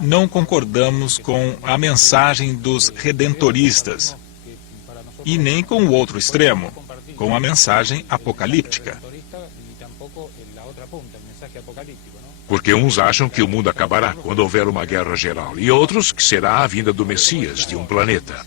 não concordamos com a mensagem dos redentoristas e nem com o outro extremo, com a mensagem apocalíptica. Porque uns acham que o mundo acabará quando houver uma guerra geral, e outros que será a vinda do Messias de um planeta.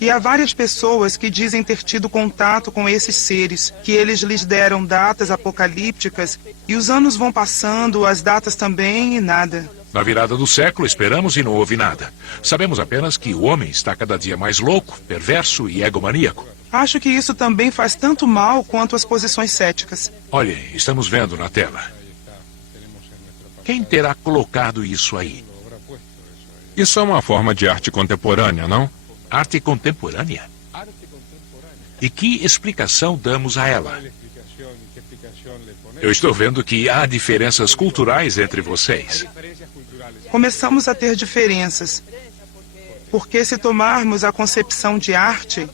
E há várias pessoas que dizem ter tido contato com esses seres, que eles lhes deram datas apocalípticas, e os anos vão passando, as datas também, e nada. Na virada do século, esperamos e não houve nada. Sabemos apenas que o homem está cada dia mais louco, perverso e egomaníaco. Acho que isso também faz tanto mal quanto as posições céticas. Olhem, estamos vendo na tela. Quem terá colocado isso aí? Isso é uma forma de arte contemporânea, não? Arte contemporânea? E que explicação damos a ela? Eu estou vendo que há diferenças culturais entre vocês. Começamos a ter diferenças. Porque se tomarmos a concepção de arte,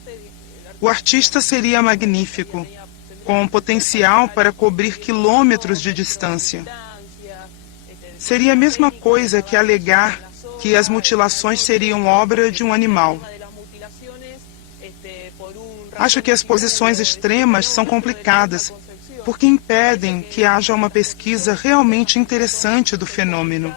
o artista seria magnífico, com potencial para cobrir quilômetros de distância. Seria a mesma coisa que alegar que as mutilações seriam obra de um animal. Acho que as posições extremas são complicadas, porque impedem que haja uma pesquisa realmente interessante do fenômeno.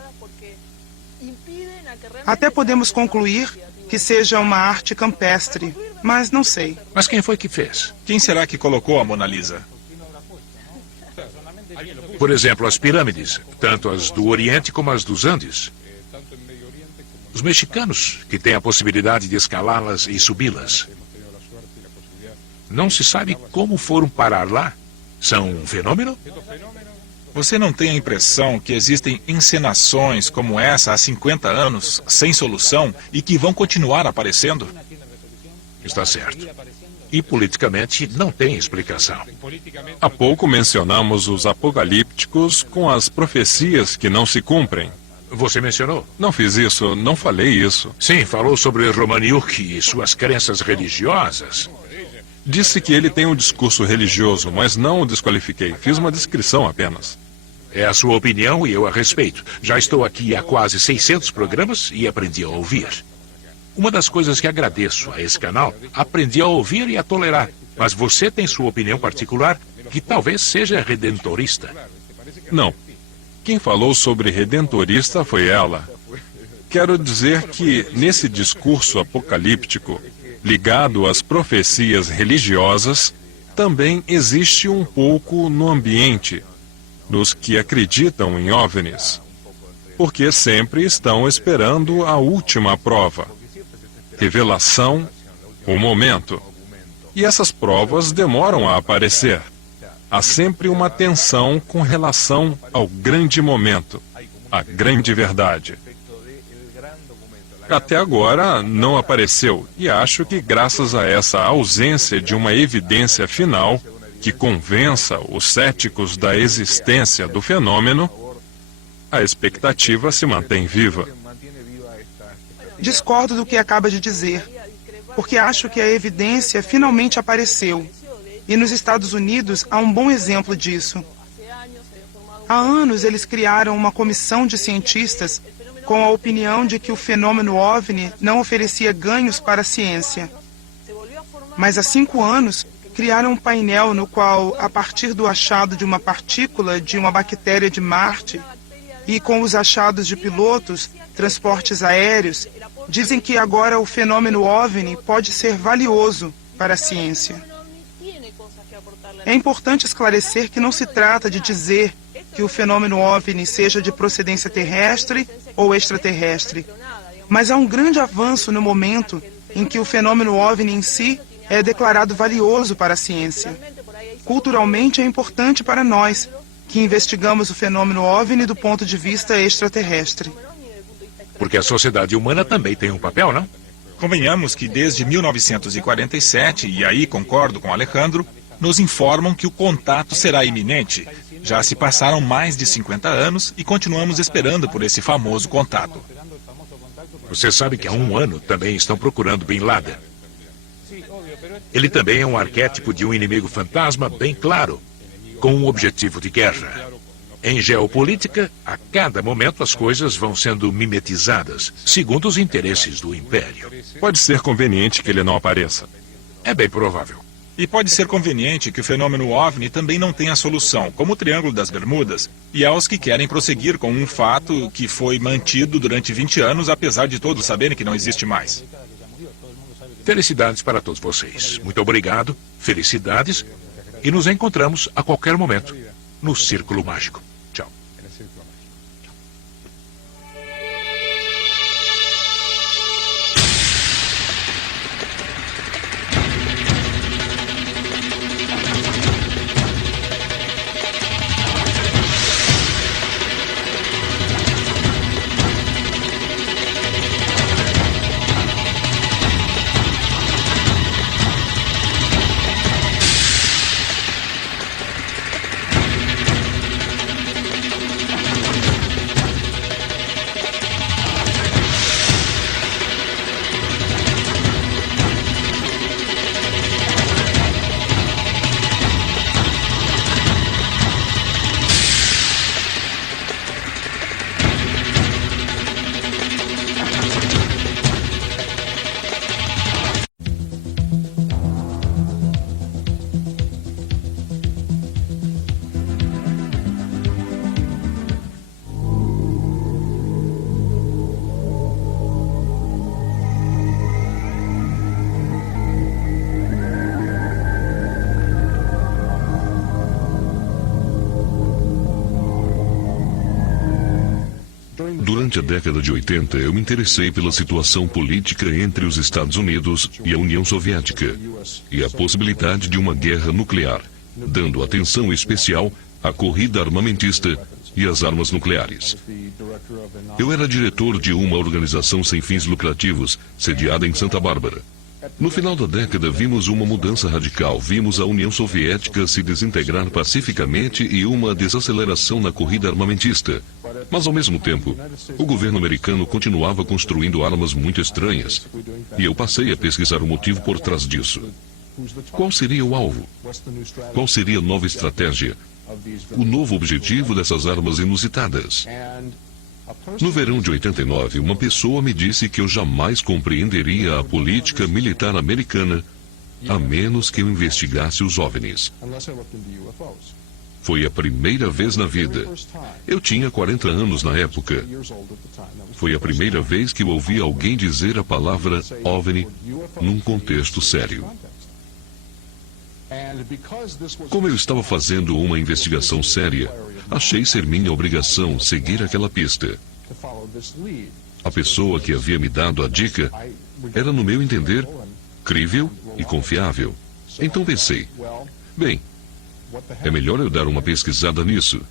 Até podemos concluir que seja uma arte campestre, mas não sei. Mas quem foi que fez? Quem será que colocou a Mona Lisa? Por exemplo, as pirâmides, tanto as do Oriente como as dos Andes. Os mexicanos, que têm a possibilidade de escalá-las e subi-las. Não se sabe como foram parar lá. São um fenômeno? Você não tem a impressão que existem encenações como essa há 50 anos, sem solução, e que vão continuar aparecendo? Está certo. E politicamente não tem explicação. Há pouco mencionamos os apocalípticos com as profecias que não se cumprem. Você mencionou? Não fiz isso, não falei isso. Sim, falou sobre Romaniuk e suas crenças religiosas. Disse que ele tem um discurso religioso, mas não o desqualifiquei. Fiz uma descrição apenas. É a sua opinião e eu a respeito. Já estou aqui há quase 600 programas e aprendi a ouvir. Uma das coisas que agradeço a esse canal, aprendi a ouvir e a tolerar. Mas você tem sua opinião particular, que talvez seja redentorista. Não. Quem falou sobre redentorista foi ela. Quero dizer que, nesse discurso apocalíptico, ligado às profecias religiosas, também existe um pouco no ambiente, nos que acreditam em OVNIs, porque sempre estão esperando a última prova, revelação, o momento. E essas provas demoram a aparecer. Há sempre uma tensão com relação ao grande momento, à grande verdade. Até agora não apareceu, e acho que graças a essa ausência de uma evidência final que convença os céticos da existência do fenômeno, a expectativa se mantém viva. discordo do que acaba de dizer, porque acho que a evidência finalmente apareceu. E nos Estados Unidos há um bom exemplo disso. Há anos eles criaram uma comissão de cientistas com a opinião de que o fenômeno OVNI não oferecia ganhos para a ciência. Mas há 5 anos, criaram um painel no qual, a partir do achado de uma partícula de uma bactéria de Marte e com os achados de pilotos, transportes aéreos, dizem que agora o fenômeno OVNI pode ser valioso para a ciência. É importante esclarecer que não se trata de dizer que o fenômeno OVNI seja de procedência terrestre ou extraterrestre, mas há um grande avanço no momento em que o fenômeno OVNI em si é declarado valioso para a ciência. Culturalmente é importante para nós, que investigamos o fenômeno OVNI do ponto de vista extraterrestre. Porque a sociedade humana também tem um papel, não? Convenhamos que desde 1947, e aí concordo com Alejandro, nos informam que o contato será iminente. Já se passaram mais de 50 anos e continuamos esperando por esse famoso contato. Você sabe que há 1 ano também estão procurando Bin Laden. Ele também é um arquétipo de um inimigo fantasma bem claro, com um objetivo de guerra. Em geopolítica, a cada momento as coisas vão sendo mimetizadas, segundo os interesses do império. Pode ser conveniente que ele não apareça. É bem provável. E pode ser conveniente que o fenômeno OVNI também não tenha solução, como o Triângulo das Bermudas, e aos que querem prosseguir com um fato que foi mantido durante 20 anos, apesar de todos saberem que não existe mais. Felicidades para todos vocês. Muito obrigado, felicidades, e nos encontramos a qualquer momento no Círculo Mágico. Tchau. Durante a década de 80, eu me interessei pela situação política entre os Estados Unidos e a União Soviética e a possibilidade de uma guerra nuclear, dando atenção especial à corrida armamentista e às armas nucleares. Eu era diretor de uma organização sem fins lucrativos, sediada em Santa Bárbara. No final da década, vimos uma mudança radical. Vimos a União Soviética se desintegrar pacificamente e uma desaceleração na corrida armamentista. Mas, ao mesmo tempo, o governo americano continuava construindo armas muito estranhas. E eu passei a pesquisar o motivo por trás disso. Qual seria o alvo? Qual seria a nova estratégia? O novo objetivo dessas armas inusitadas? No verão de 89, uma pessoa me disse que eu jamais compreenderia a política militar americana a menos que eu investigasse os OVNIs. Foi a primeira vez na vida. Eu tinha 40 anos na época. Foi a primeira vez que eu ouvi alguém dizer a palavra OVNI num contexto sério. Como eu estava fazendo uma investigação séria, achei ser minha obrigação seguir aquela pista. A pessoa que havia me dado a dica era, no meu entender, crível e confiável. Então pensei, bem, é melhor eu dar uma pesquisada nisso.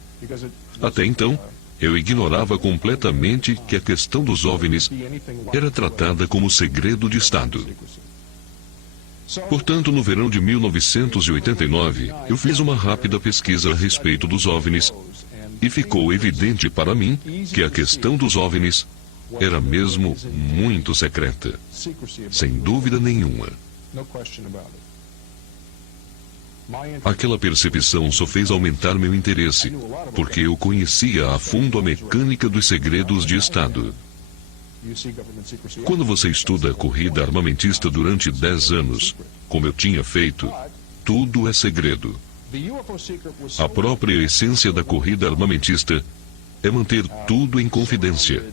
Até então, eu ignorava completamente que a questão dos OVNIs era tratada como segredo de Estado. Portanto, no verão de 1989, eu fiz uma rápida pesquisa a respeito dos OVNIs e ficou evidente para mim que a questão dos OVNIs era mesmo muito secreta. Sem dúvida nenhuma. Aquela percepção só fez aumentar meu interesse, porque eu conhecia a fundo a mecânica dos segredos de Estado. Quando você estuda a corrida armamentista durante 10 anos, como eu tinha feito, tudo é segredo. A própria essência da corrida armamentista é manter tudo em confidência.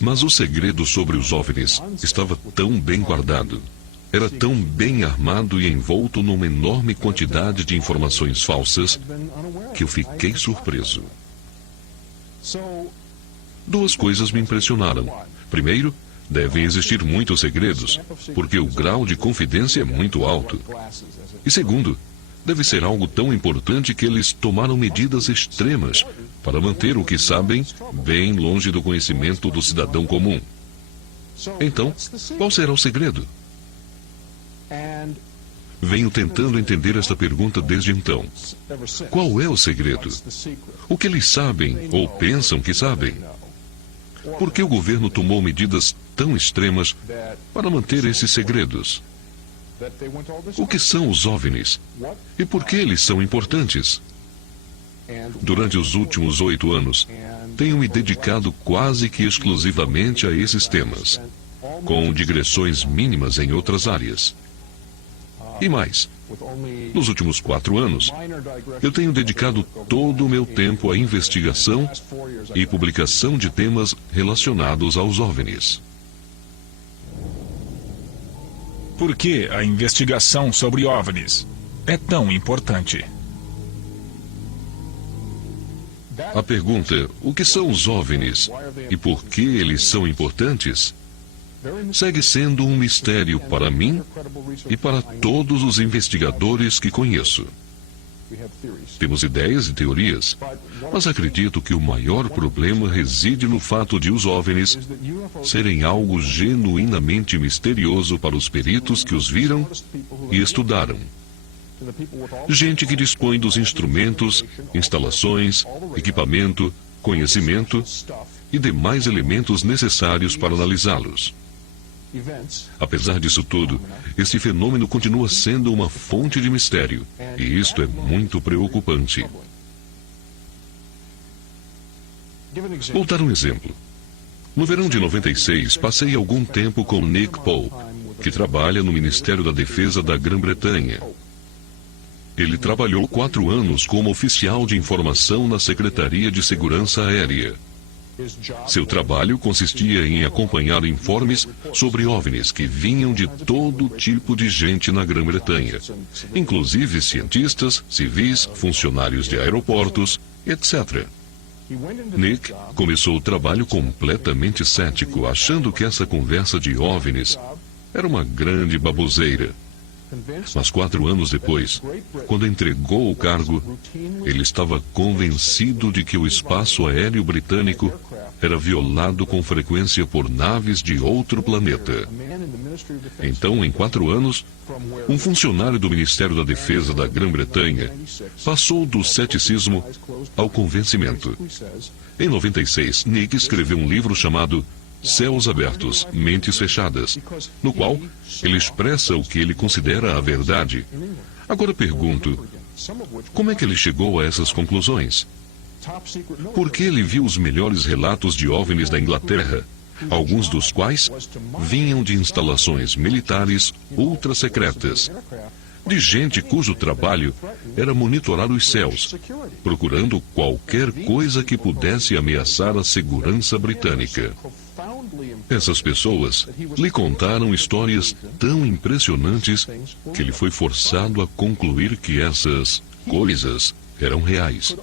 Mas o segredo sobre os OVNIs estava tão bem guardado, era tão bem armado e envolto numa enorme quantidade de informações falsas, que eu fiquei surpreso. Duas coisas me impressionaram. Primeiro, devem existir muitos segredos, porque o grau de confidência é muito alto. E segundo, deve ser algo tão importante que eles tomaram medidas extremas para manter o que sabem bem longe do conhecimento do cidadão comum. Então, qual será o segredo? Venho tentando entender esta pergunta desde então. Qual é o segredo? O que eles sabem ou pensam que sabem? Por que o governo tomou medidas tão extremas para manter esses segredos? O que são os OVNIs? E por que eles são importantes? Durante os últimos 8 anos, tenho me dedicado quase que exclusivamente a esses temas, com digressões mínimas em outras áreas. E mais, nos últimos 4 anos, eu tenho dedicado todo o meu tempo à investigação e publicação de temas relacionados aos OVNIs. Por que a investigação sobre OVNIs é tão importante? A pergunta, o que são os OVNIs e por que eles são importantes, segue sendo um mistério para mim e para todos os investigadores que conheço. Temos ideias e teorias, mas acredito que o maior problema reside no fato de os OVNIs serem algo genuinamente misterioso para os peritos que os viram e estudaram. Gente que dispõe dos instrumentos, instalações, equipamento, conhecimento e demais elementos necessários para analisá-los. Apesar disso tudo, esse fenômeno continua sendo uma fonte de mistério, e isto é muito preocupante. Vou dar um exemplo. No verão de 96, passei algum tempo com Nick Pope, que trabalha no Ministério da Defesa da Grã-Bretanha. Ele trabalhou 4 anos como oficial de informação na Secretaria de Segurança Aérea. Seu trabalho consistia em acompanhar informes sobre OVNIs que vinham de todo tipo de gente na Grã-Bretanha, inclusive cientistas, civis, funcionários de aeroportos, etc. Nick começou o trabalho completamente cético, achando que essa conversa de OVNIs era uma grande baboseira. Mas 4 anos depois, quando entregou o cargo, ele estava convencido de que o espaço aéreo britânico era violado com frequência por naves de outro planeta. Então, em 4 anos, um funcionário do Ministério da Defesa da Grã-Bretanha passou do ceticismo ao convencimento. Em 96, Nick escreveu um livro chamado Céus Abertos, Mentes Fechadas, no qual ele expressa o que ele considera a verdade. Agora pergunto, como é que ele chegou a essas conclusões? Por que ele viu os melhores relatos de OVNIs da Inglaterra, alguns dos quais vinham de instalações militares ultra secretas, de gente cujo trabalho era monitorar os céus, procurando qualquer coisa que pudesse ameaçar a segurança britânica? Essas pessoas lhe contaram histórias tão impressionantes que ele foi forçado a concluir que essas coisas eram reais.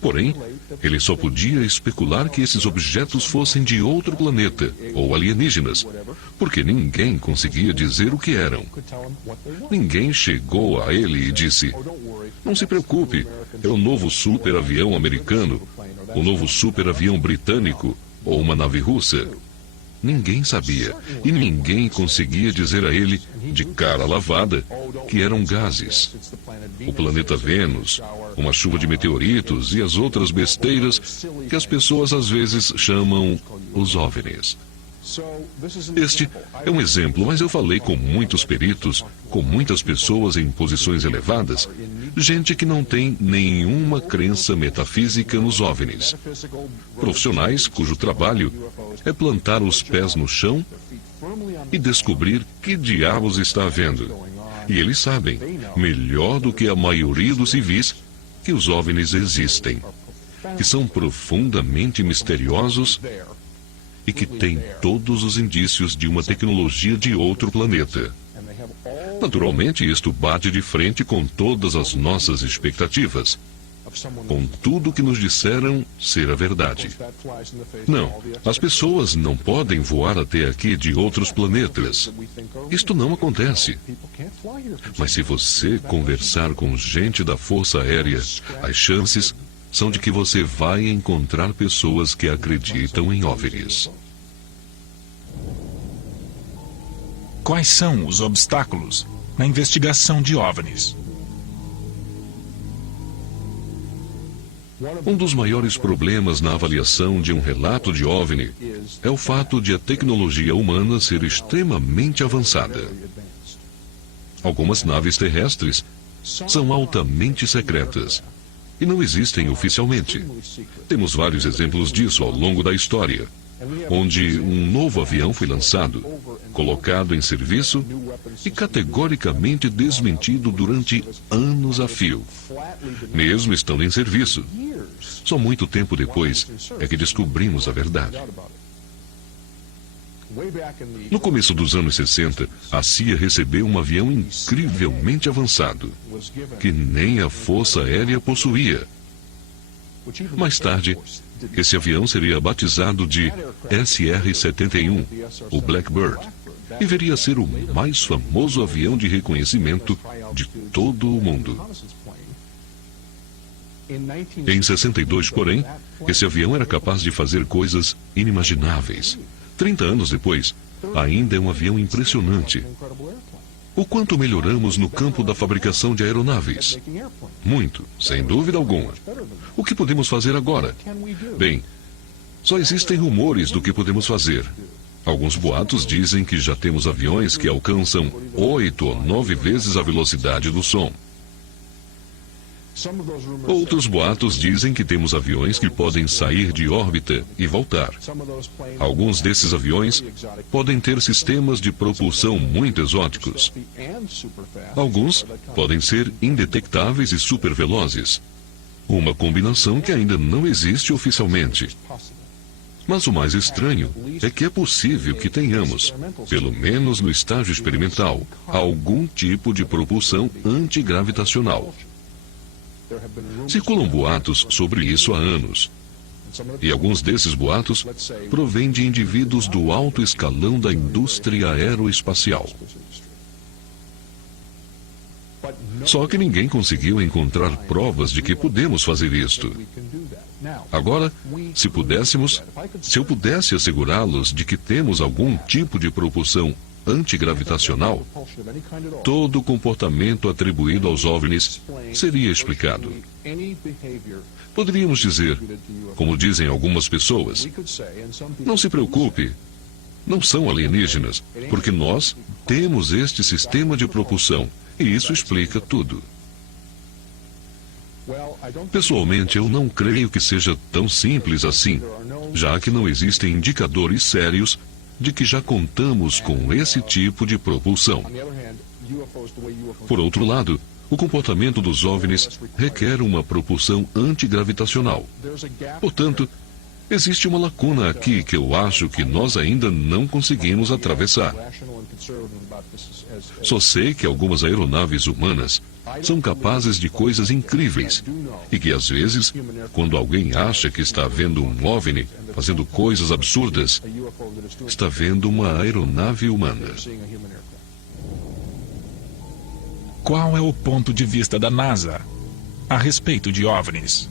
Porém, ele só podia especular que esses objetos fossem de outro planeta ou alienígenas, porque ninguém conseguia dizer o que eram. Ninguém chegou a ele e disse: "Não se preocupe, é o novo superavião americano, o novo superavião britânico ou uma nave russa." ninguém sabia e ninguém conseguia dizer a ele, de cara lavada, que eram gases. O planeta Vênus, uma chuva de meteoritos e as outras besteiras que as pessoas às vezes chamam os OVNIs. Este é um exemplo, mas eu falei com muitos peritos, com muitas pessoas em posições elevadas, gente que não tem nenhuma crença metafísica nos OVNIs. Profissionais cujo trabalho é plantar os pés no chão e descobrir que diabos está havendo. E eles sabem, melhor do que a maioria dos civis, que os OVNIs existem, que são profundamente misteriosos e que têm todos os indícios de uma tecnologia de outro planeta. Naturalmente, isto bate de frente com todas as nossas expectativas, com tudo que nos disseram ser a verdade. Não, as pessoas não podem voar até aqui de outros planetas. Isto não acontece. Mas se você conversar com gente da Força Aérea, as chances são de que você vai encontrar pessoas que acreditam em OVNIs. Quais são os obstáculos na investigação de OVNIs? Um dos maiores problemas na avaliação de um relato de OVNI é o fato de a tecnologia humana ser extremamente avançada. Algumas naves terrestres são altamente secretas e não existem oficialmente. Temos vários exemplos disso ao longo da história, onde um novo avião foi lançado, colocado em serviço e categoricamente desmentido durante anos a fio, mesmo estando em serviço. Só muito tempo depois é que descobrimos a verdade. No começo dos anos 60, a CIA recebeu um avião incrivelmente avançado, que nem a Força Aérea possuía. Mais tarde, esse avião seria batizado de SR-71, o Blackbird, e viria a ser o mais famoso avião de reconhecimento de todo o mundo. Em 62, porém, esse avião era capaz de fazer coisas inimagináveis. 30 anos depois, ainda é um avião impressionante. O quanto melhoramos no campo da fabricação de aeronaves? Muito, sem dúvida alguma. O que podemos fazer agora? Bem, só existem rumores do que podemos fazer. Alguns boatos dizem que já temos aviões que alcançam 8 ou 9 vezes a velocidade do som. Outros boatos dizem que temos aviões que podem sair de órbita e voltar. Alguns desses aviões podem ter sistemas de propulsão muito exóticos. Alguns podem ser indetectáveis e supervelozes. Uma combinação que ainda não existe oficialmente. Mas o mais estranho é que é possível que tenhamos, pelo menos no estágio experimental, algum tipo de propulsão antigravitacional. Circulam boatos sobre isso há anos. E alguns desses boatos provêm de indivíduos do alto escalão da indústria aeroespacial. Só que ninguém conseguiu encontrar provas de que podemos fazer isto. Agora, se eu pudesse assegurá-los de que temos algum tipo de propulsão antigravitacional, todo o comportamento atribuído aos OVNIs seria explicado. Poderíamos dizer, como dizem algumas pessoas, não se preocupe, não são alienígenas, porque nós temos este sistema de propulsão, e isso explica tudo. Pessoalmente, eu não creio que seja tão simples assim, já que não existem indicadores sérios de que já contamos com esse tipo de propulsão. Por outro lado, o comportamento dos OVNIs requer uma propulsão antigravitacional. Portanto, existe uma lacuna aqui que eu acho que nós ainda não conseguimos atravessar. Só sei que algumas aeronaves humanas são capazes de coisas incríveis e que, às vezes, quando alguém acha que está vendo um OVNI fazendo coisas absurdas, está vendo uma aeronave humana. Qual é o ponto de vista da NASA a respeito de OVNIs?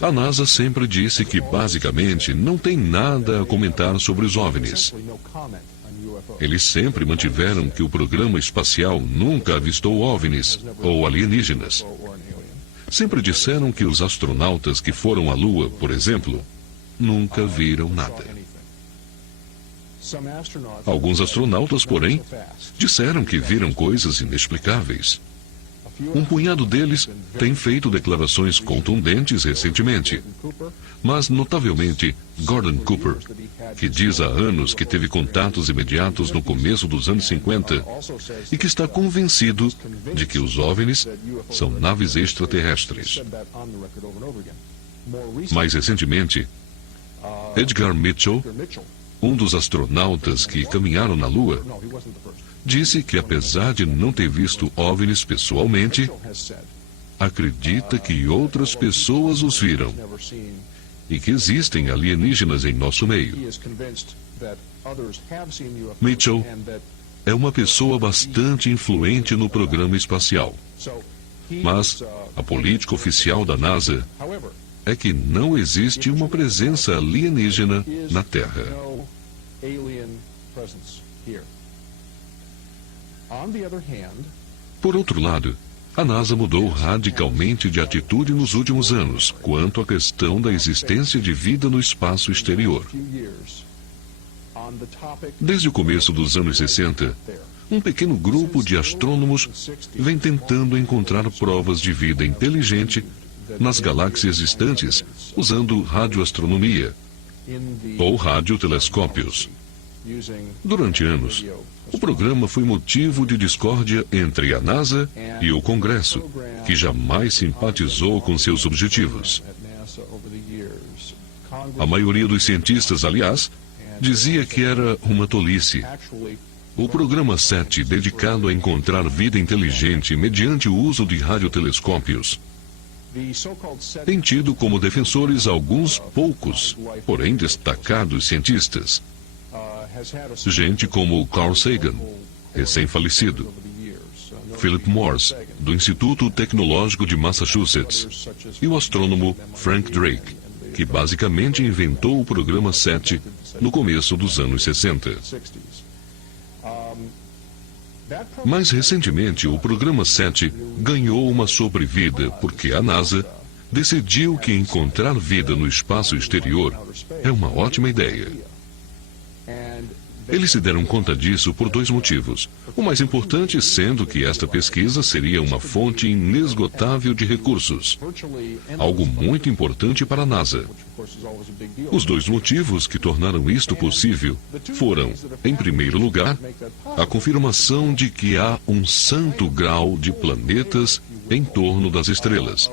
A NASA sempre disse que, basicamente, não tem nada a comentar sobre os OVNIs. Eles sempre mantiveram que o programa espacial nunca avistou OVNIs ou alienígenas. Sempre disseram que os astronautas que foram à Lua, por exemplo, nunca viram nada. Alguns astronautas, porém, disseram que viram coisas inexplicáveis. Um punhado deles tem feito declarações contundentes recentemente, mas notavelmente Gordon Cooper, que diz há anos que teve contatos imediatos no começo dos anos 50 e que está convencido de que os OVNIs são naves extraterrestres. Mais recentemente, Edgar Mitchell, um dos astronautas que caminharam na Lua, disse que, apesar de não ter visto OVNIs pessoalmente, acredita que outras pessoas os viram e que existem alienígenas em nosso meio. Mitchell é uma pessoa bastante influente no programa espacial, mas a política oficial da NASA é que não existe uma presença alienígena na Terra. Por outro lado, a NASA mudou radicalmente de atitude nos últimos anos quanto à questão da existência de vida no espaço exterior. Desde o começo dos anos 60, um pequeno grupo de astrônomos vem tentando encontrar provas de vida inteligente nas galáxias distantes usando radioastronomia ou radiotelescópios. Durante anos, o programa foi motivo de discórdia entre a NASA e o Congresso, que jamais simpatizou com seus objetivos. A maioria dos cientistas, aliás, dizia que era uma tolice. O programa SETI, dedicado a encontrar vida inteligente mediante o uso de radiotelescópios, tem tido como defensores alguns poucos, porém destacados cientistas. Gente como Carl Sagan, recém-falecido, Philip Morse, do Instituto Tecnológico de Massachusetts, e o astrônomo Frank Drake, que basicamente inventou o programa SETI no começo dos anos 60. Mais recentemente, o programa SETI ganhou uma sobrevida porque a NASA decidiu que encontrar vida no espaço exterior é uma ótima ideia. Eles se deram conta disso por dois motivos. O mais importante sendo que esta pesquisa seria uma fonte inesgotável de recursos, algo muito importante para a NASA. Os dois motivos que tornaram isto possível foram, em primeiro lugar, a confirmação de que há um santo grau de planetas em torno das estrelas,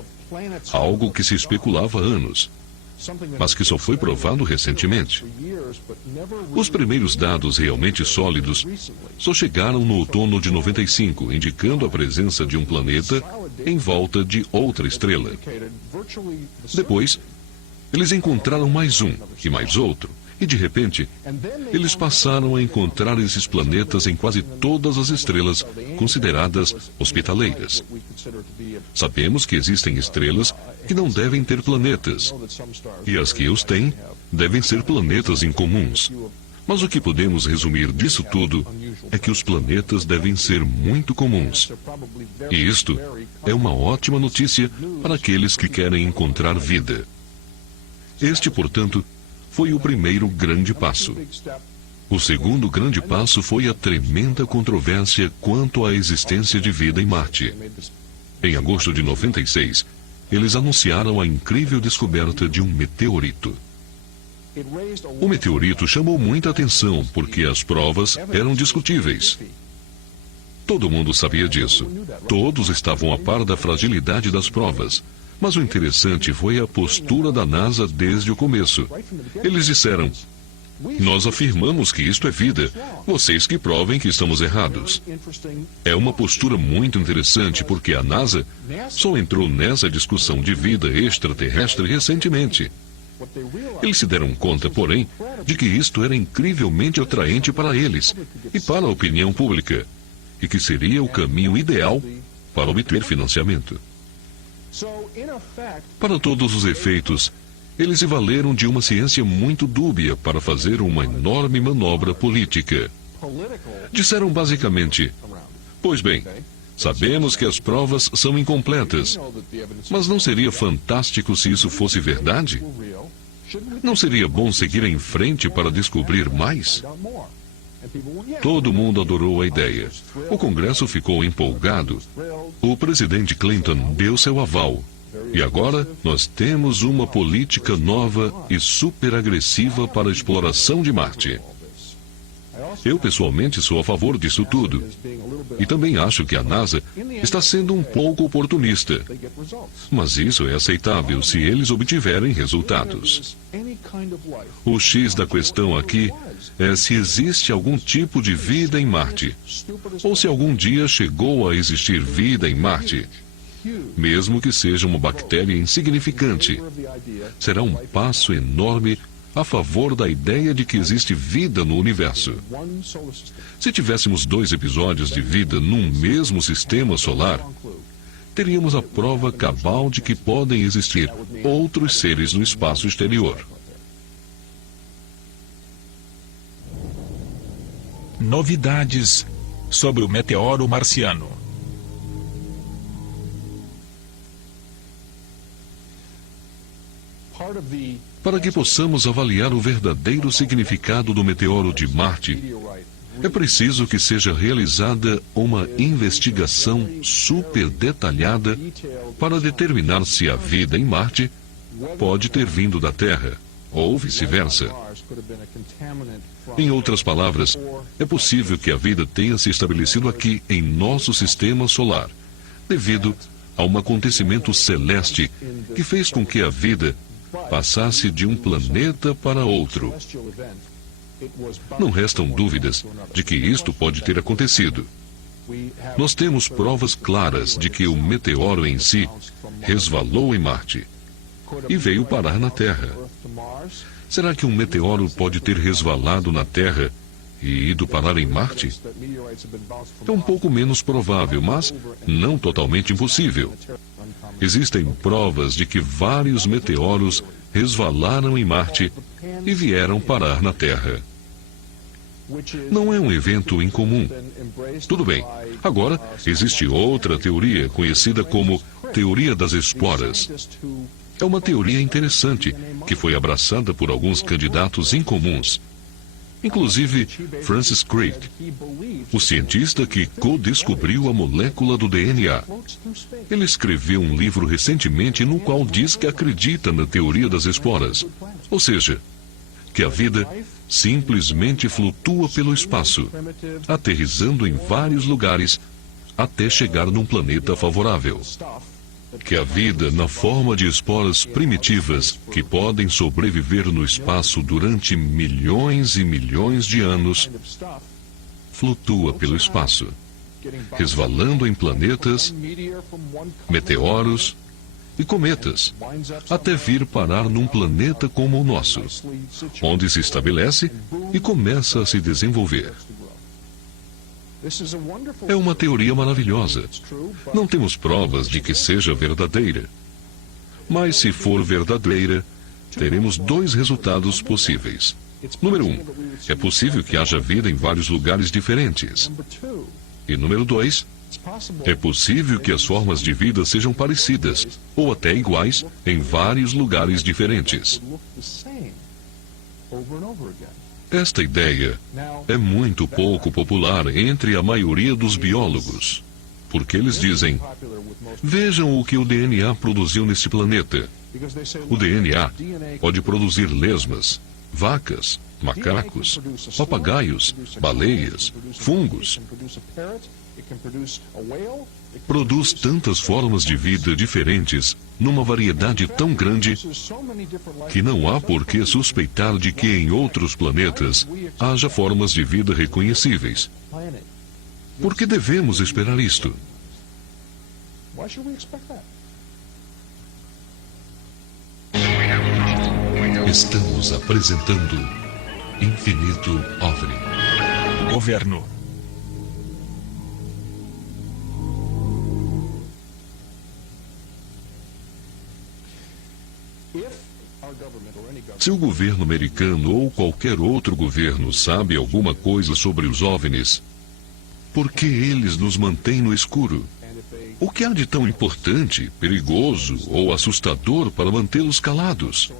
algo que se especulava há anos, mas que só foi provado recentemente. Os primeiros dados realmente sólidos só chegaram no outono de 95, indicando a presença de um planeta em volta de outra estrela. Depois, eles encontraram mais um e mais outro, e de repente, eles passaram a encontrar esses planetas em quase todas as estrelas consideradas hospitaleiras. Sabemos que existem estrelas que não devem ter planetas, e as que os têm devem ser planetas incomuns. Mas o que podemos resumir disso tudo é que os planetas devem ser muito comuns. E isto é uma ótima notícia para aqueles que querem encontrar vida. Este, portanto, foi o primeiro grande passo. O segundo grande passo foi a tremenda controvérsia quanto à existência de vida em Marte. Em agosto de 96, eles anunciaram a incrível descoberta de um meteorito. O meteorito chamou muita atenção porque as provas eram discutíveis. Todo mundo sabia disso. Todos estavam a par da fragilidade das provas. Mas o interessante foi a postura da NASA desde o começo. Eles disseram: nós afirmamos que isto é vida. Vocês que provem que estamos errados. É uma postura muito interessante porque a NASA só entrou nessa discussão de vida extraterrestre recentemente. Eles se deram conta, porém, de que isto era incrivelmente atraente para eles e para a opinião pública, e que seria o caminho ideal para obter financiamento. Para todos os efeitos, eles se valeram de uma ciência muito dúbia para fazer uma enorme manobra política. Disseram basicamente: pois bem, sabemos que as provas são incompletas, mas não seria fantástico se isso fosse verdade? Não seria bom seguir em frente para descobrir mais? Todo mundo adorou a ideia. O Congresso ficou empolgado. O presidente Clinton deu seu aval. E agora nós temos uma política nova e super agressiva para a exploração de Marte. Eu, pessoalmente, sou a favor disso tudo. E também acho que a NASA está sendo um pouco oportunista. Mas isso é aceitável se eles obtiverem resultados. O X da questão aqui é se existe algum tipo de vida em Marte. Ou se algum dia chegou a existir vida em Marte. Mesmo que seja uma bactéria insignificante. Será um passo enorme a favor da ideia de que existe vida no universo. Se tivéssemos 2 episódios de vida num mesmo sistema solar, teríamos a prova cabal de que podem existir outros seres no espaço exterior. Novidades sobre o meteoro marciano. Para que possamos avaliar o verdadeiro significado do meteoro de Marte, é preciso que seja realizada uma investigação super detalhada para determinar se a vida em Marte pode ter vindo da Terra, ou vice-versa. Em outras palavras, é possível que a vida tenha se estabelecido aqui em nosso sistema solar, devido a um acontecimento celeste que fez com que a vida passasse de um planeta para outro. Não restam dúvidas de que isto pode ter acontecido. Nós temos provas claras de que o meteoro em si resvalou em Marte e veio parar na Terra. Será que um meteoro pode ter resvalado na Terra e ido parar em Marte? É um pouco menos provável, mas não totalmente impossível. Existem provas de que vários meteoros resvalaram em Marte e vieram parar na Terra. Não é um evento incomum. Tudo bem. Agora, existe outra teoria conhecida como teoria das esporas. É uma teoria interessante que foi abraçada por alguns candidatos incomuns. Inclusive Francis Crick, o cientista que co-descobriu a molécula do DNA. Ele escreveu um livro recentemente no qual diz que acredita na teoria das esporas, ou seja, que a vida simplesmente flutua pelo espaço, aterrissando em vários lugares até chegar num planeta favorável. Que a vida, na forma de esporas primitivas, que podem sobreviver no espaço durante milhões e milhões de anos, flutua pelo espaço, resvalando em planetas, meteoros e cometas, até vir parar num planeta como o nosso, onde se estabelece e começa a se desenvolver. É uma teoria maravilhosa. Não temos provas de que seja verdadeira. Mas se for verdadeira, teremos 2 resultados possíveis. Número 1, é possível que haja vida em vários lugares diferentes. E número 2, é possível que as formas de vida sejam parecidas, ou até iguais, em vários lugares diferentes. Esta ideia é muito pouco popular entre a maioria dos biólogos, porque eles dizem: vejam o que o DNA produziu neste planeta. O DNA pode produzir lesmas, vacas, macacos, papagaios, baleias, fungos. Produz tantas formas de vida diferentes, numa variedade tão grande, que não há por que suspeitar de que em outros planetas haja formas de vida reconhecíveis. Por que devemos esperar isto? Estamos apresentando Infinito OVNI. Governo. Se o governo americano ou qualquer outro governo sabe alguma coisa sobre os OVNIs, por que eles nos mantêm no escuro? O que há de tão importante, perigoso ou assustador para mantê-los calados?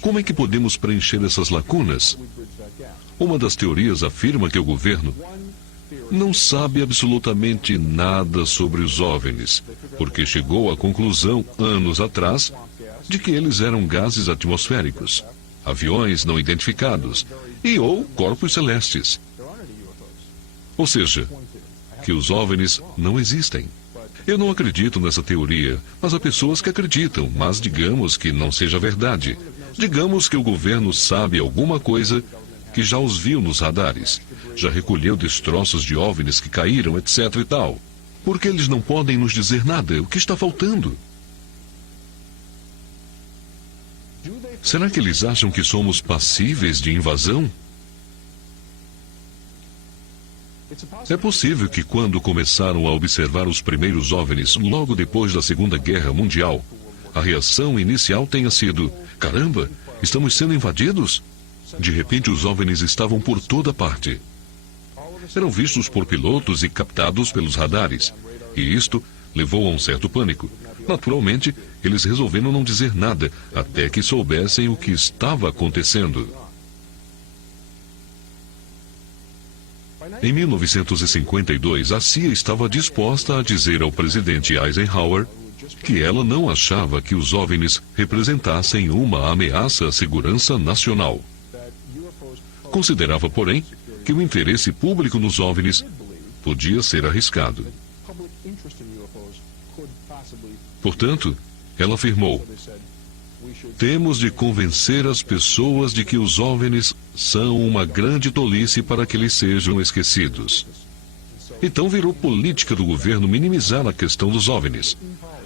Como é que podemos preencher essas lacunas? Uma das teorias afirma que o governo não sabe absolutamente nada sobre os OVNIs, porque chegou à conclusão, anos atrás, de que eles eram gases atmosféricos, aviões não identificados ou corpos celestes. Ou seja, que os OVNIs não existem. Eu não acredito nessa teoria, mas há pessoas que acreditam, mas digamos que não seja verdade. Digamos que o governo sabe alguma coisa que já os viu nos radares, já recolheu destroços de OVNIs que caíram, etc e tal. Por que eles não podem nos dizer nada? O que está faltando? Será que eles acham que somos passíveis de invasão? É possível que quando começaram a observar os primeiros OVNIs, logo depois da Segunda Guerra Mundial, a reação inicial tenha sido: caramba, estamos sendo invadidos? De repente os OVNIs estavam por toda parte. Eram vistos por pilotos e captados pelos radares, e isto levou a um certo pânico. Naturalmente, eles resolveram não dizer nada até que soubessem o que estava acontecendo. Em 1952, a CIA estava disposta a dizer ao presidente Eisenhower que ela não achava que os OVNIs representassem uma ameaça à segurança nacional. Considerava, porém, que o interesse público nos OVNIs podia ser arriscado. Portanto, ela afirmou: temos de convencer as pessoas de que os OVNIs são uma grande tolice para que eles sejam esquecidos. Então virou política do governo minimizar a questão dos OVNIs.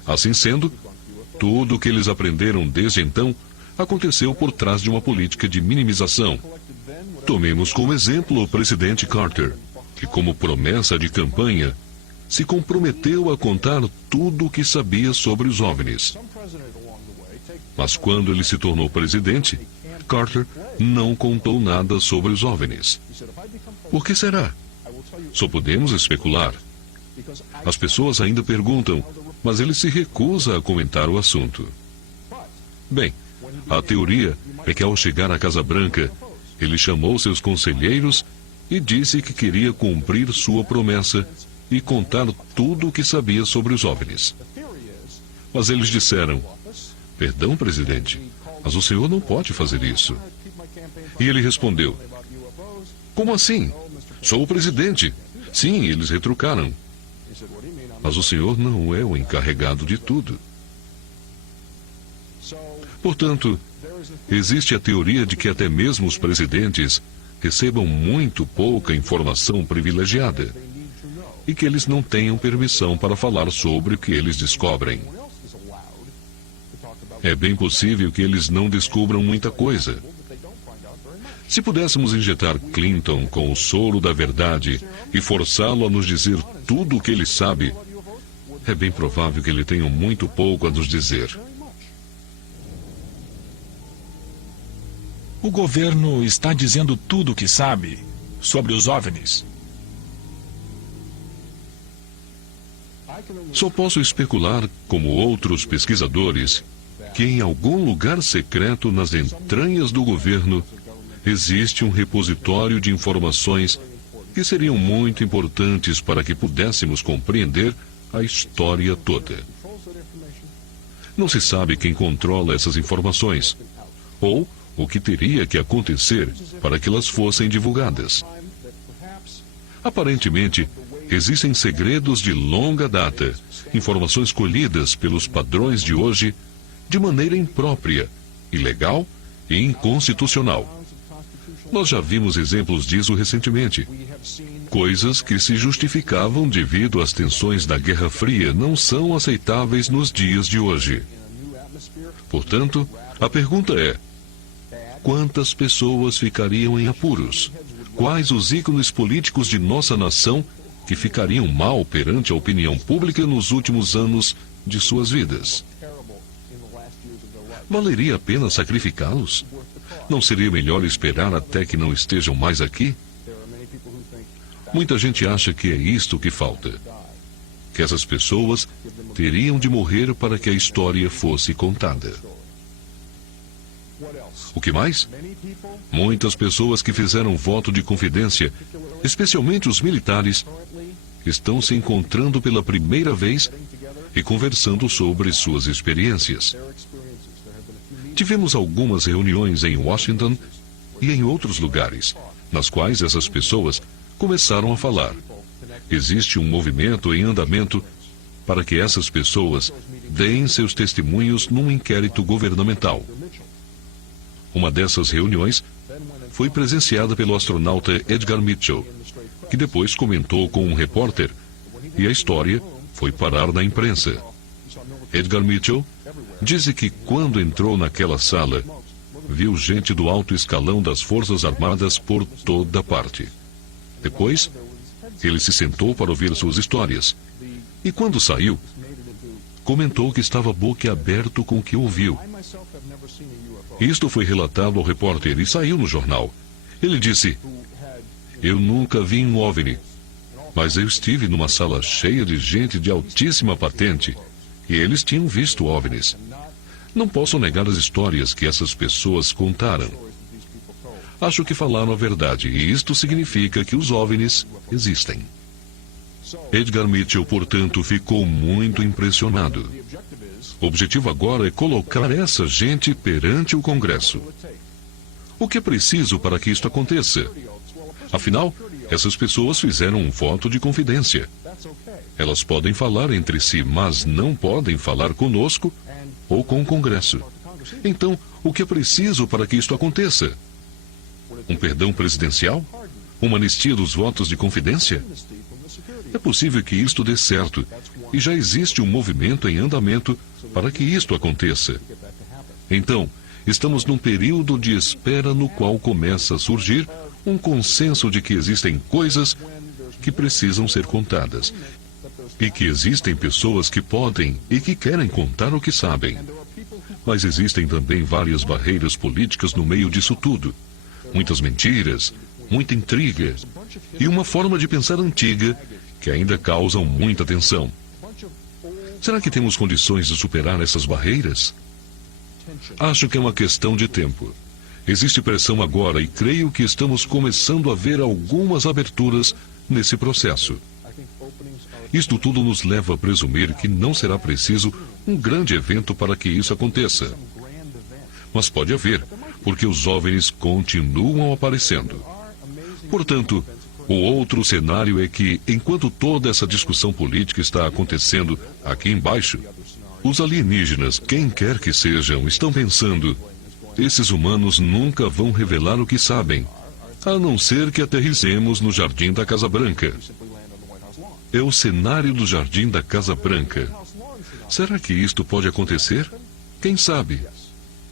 Assim sendo, tudo o que eles aprenderam desde então aconteceu por trás de uma política de minimização. Tomemos como exemplo o presidente Carter, que, como promessa de campanha, se comprometeu a contar tudo o que sabia sobre os OVNIs. Mas quando ele se tornou presidente, Carter não contou nada sobre os OVNIs. Por que será? Só podemos especular. As pessoas ainda perguntam, mas ele se recusa a comentar o assunto. Bem, a teoria é que ao chegar à Casa Branca, ele chamou seus conselheiros e disse que queria cumprir sua promessa e contar tudo o que sabia sobre os OVNIs. Mas eles disseram: perdão, presidente, mas o senhor não pode fazer isso. E ele respondeu: como assim? Sou o presidente. Sim, eles retrucaram. Mas o senhor não é o encarregado de tudo. Portanto, existe a teoria de que até mesmo os presidentes recebam muito pouca informação privilegiada e que eles não tenham permissão para falar sobre o que eles descobrem. É bem possível que eles não descubram muita coisa. Se pudéssemos injetar Clinton com o soro da verdade e forçá-lo a nos dizer tudo o que ele sabe, é bem provável que ele tenha muito pouco a nos dizer. O governo está dizendo tudo o que sabe sobre os OVNIs. Só posso especular, como outros pesquisadores, que em algum lugar secreto nas entranhas do governo existe um repositório de informações que seriam muito importantes para que pudéssemos compreender a história toda. Não se sabe quem controla essas informações, ou o que teria que acontecer para que elas fossem divulgadas. Aparentemente, existem segredos de longa data, informações colhidas pelos padrões de hoje de maneira imprópria, ilegal e inconstitucional. Nós já vimos exemplos disso recentemente. Coisas que se justificavam devido às tensões da Guerra Fria não são aceitáveis nos dias de hoje. Portanto, a pergunta é: quantas pessoas ficariam em apuros? Quais os ícones políticos de nossa nação que ficariam mal perante a opinião pública nos últimos anos de suas vidas? Valeria a pena sacrificá-los? Não seria melhor esperar até que não estejam mais aqui? Muita gente acha que é isto que falta. Que essas pessoas teriam de morrer para que a história fosse contada. O que mais? Muitas pessoas que fizeram voto de confidência, especialmente os militares, estão se encontrando pela primeira vez e conversando sobre suas experiências. Tivemos algumas reuniões em Washington e em outros lugares, nas quais essas pessoas começaram a falar. Existe um movimento em andamento para que essas pessoas deem seus testemunhos num inquérito governamental. Uma dessas reuniões foi presenciada pelo astronauta Edgar Mitchell, que depois comentou com um repórter, e a história foi parar na imprensa. Edgar Mitchell disse que quando entrou naquela sala, viu gente do alto escalão das Forças Armadas por toda parte. Depois, ele se sentou para ouvir suas histórias. E quando saiu, comentou que estava boquiaberto com o que ouviu. Isto foi relatado ao repórter e saiu no jornal. Ele disse: "Eu nunca vi um OVNI, mas eu estive numa sala cheia de gente de altíssima patente e eles tinham visto OVNIs. Não posso negar as histórias que essas pessoas contaram. Acho que falaram a verdade e isto significa que os OVNIs existem." Edgar Mitchell, portanto, ficou muito impressionado. O objetivo agora é colocar essa gente perante o Congresso. O que é preciso para que isto aconteça? Afinal, essas pessoas fizeram um voto de confidência. Elas podem falar entre si, mas não podem falar conosco ou com o Congresso. Então, o que é preciso para que isto aconteça? Um perdão presidencial? Uma anistia dos votos de confidência? É possível que isto dê certo, e já existe um movimento em andamento para que isto aconteça. Então, estamos num período de espera no qual começa a surgir um consenso de que existem coisas que precisam ser contadas, e que existem pessoas que podem e que querem contar o que sabem. Mas existem também várias barreiras políticas no meio disso tudo. Muitas mentiras, muita intriga, e uma forma de pensar antiga que ainda causam muita tensão. Será que temos condições de superar essas barreiras? Acho que é uma questão de tempo. Existe pressão agora e creio que estamos começando a ver algumas aberturas nesse processo. Isto tudo nos leva a presumir que não será preciso um grande evento para que isso aconteça. Mas pode haver, porque os OVNIs continuam aparecendo. Portanto, o outro cenário é que, enquanto toda essa discussão política está acontecendo aqui embaixo, os alienígenas, quem quer que sejam, estão pensando: esses humanos nunca vão revelar o que sabem, a não ser que aterrissemos no Jardim da Casa Branca. É o cenário do Jardim da Casa Branca. Será que isto pode acontecer? Quem sabe?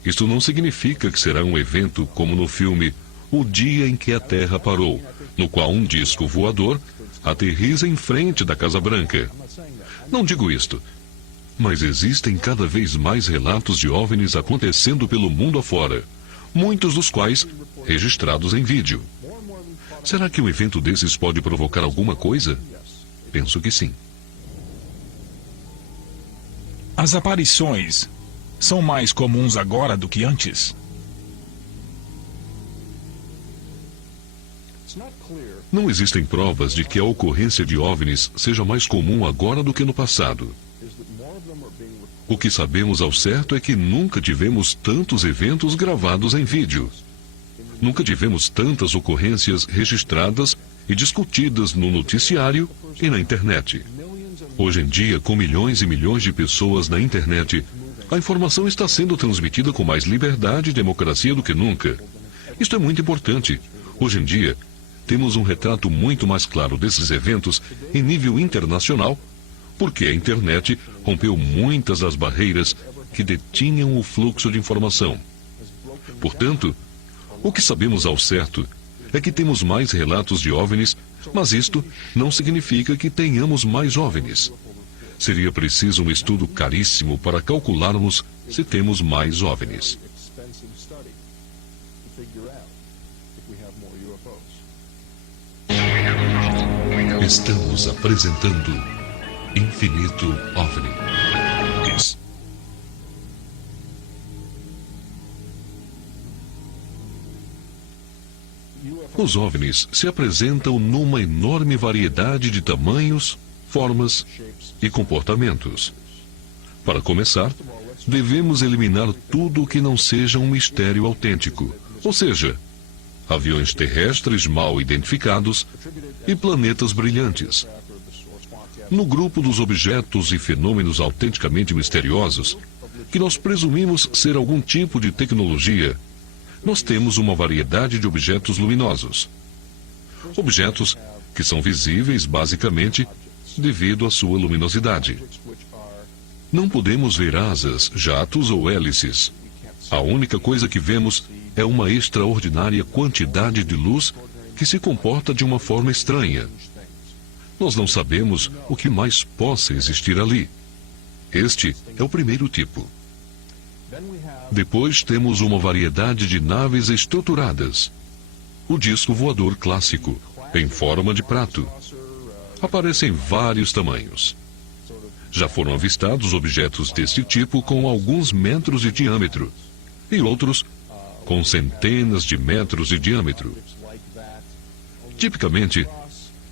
Isto não significa que será um evento como no filme O Dia em que a Terra Parou, no qual um disco voador aterriza em frente da Casa Branca. Não digo isto, mas existem cada vez mais relatos de OVNIs acontecendo pelo mundo afora, muitos dos quais registrados em vídeo. Será que um evento desses pode provocar alguma coisa? Penso que sim. As aparições são mais comuns agora do que antes? Não existem provas de que a ocorrência de OVNIs seja mais comum agora do que no passado. O que sabemos ao certo é que nunca tivemos tantos eventos gravados em vídeo. Nunca tivemos tantas ocorrências registradas e discutidas no noticiário e na internet. Hoje em dia, com milhões e milhões de pessoas na internet, a informação está sendo transmitida com mais liberdade e democracia do que nunca. Isto é muito importante. Hoje em dia, temos um retrato muito mais claro desses eventos em nível internacional, porque a internet rompeu muitas das barreiras que detinham o fluxo de informação. Portanto, o que sabemos ao certo é que temos mais relatos de OVNIs, mas isto não significa que tenhamos mais OVNIs. Seria preciso um estudo caríssimo para calcularmos se temos mais OVNIs. Estamos apresentando Infinito OVNI. Os OVNIs se apresentam numa enorme variedade de tamanhos, formas e comportamentos. Para começar, devemos eliminar tudo que não seja um mistério autêntico, ou seja, aviões terrestres mal identificados e planetas brilhantes. No grupo dos objetos e fenômenos autenticamente misteriosos, que nós presumimos ser algum tipo de tecnologia, nós temos uma variedade de objetos luminosos. Objetos que são visíveis, basicamente, devido à sua luminosidade. Não podemos ver asas, jatos ou hélices. A única coisa que vemos é uma extraordinária quantidade de luz que se comporta de uma forma estranha. Nós não sabemos o que mais possa existir ali. Este é o primeiro tipo. Depois temos uma variedade de naves estruturadas. O disco voador clássico, em forma de prato. Aparece em vários tamanhos. Já foram avistados objetos deste tipo com alguns metros de diâmetro, e outros com centenas de metros de diâmetro. Tipicamente,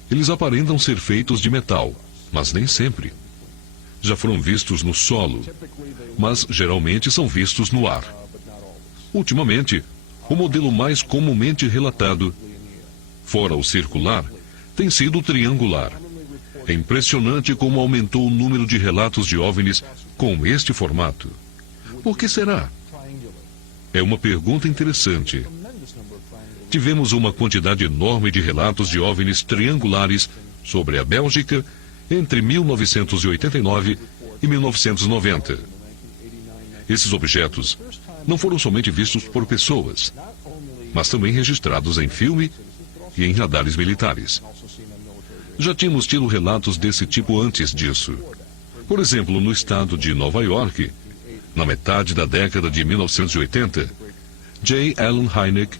eles aparentam ser feitos de metal, mas nem sempre. Já foram vistos no solo, mas geralmente são vistos no ar. Ultimamente, o modelo mais comumente relatado, fora o circular, tem sido o triangular. É impressionante como aumentou o número de relatos de OVNIs com este formato. Por que será? É uma pergunta interessante. Tivemos uma quantidade enorme de relatos de OVNIs triangulares sobre a Bélgica entre 1989 e 1990. Esses objetos não foram somente vistos por pessoas, mas também registrados em filme e em radares militares. Já tínhamos tido relatos desse tipo antes disso. Por exemplo, no estado de Nova York, na metade da década de 1980, J. Allen Hynek,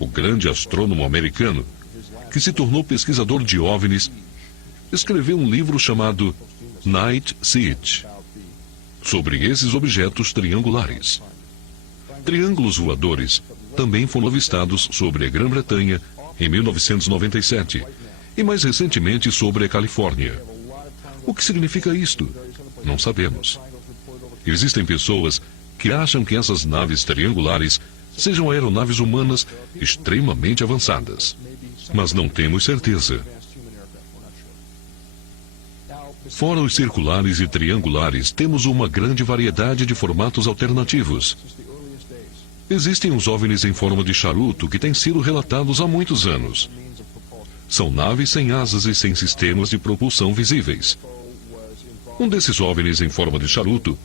o grande astrônomo americano, que se tornou pesquisador de OVNIs, escreveu um livro chamado Night Siege, sobre esses objetos triangulares. Triângulos voadores também foram avistados sobre a Grã-Bretanha em 1997 e mais recentemente sobre a Califórnia. O que significa isto? Não sabemos. Existem pessoas que acham que essas naves triangulares sejam aeronaves humanas extremamente avançadas, mas não temos certeza. Fora os circulares e triangulares, temos uma grande variedade de formatos alternativos. Existem os OVNIs em forma de charuto que têm sido relatados há muitos anos. São naves sem asas e sem sistemas de propulsão visíveis. Um desses OVNIs em forma de charuto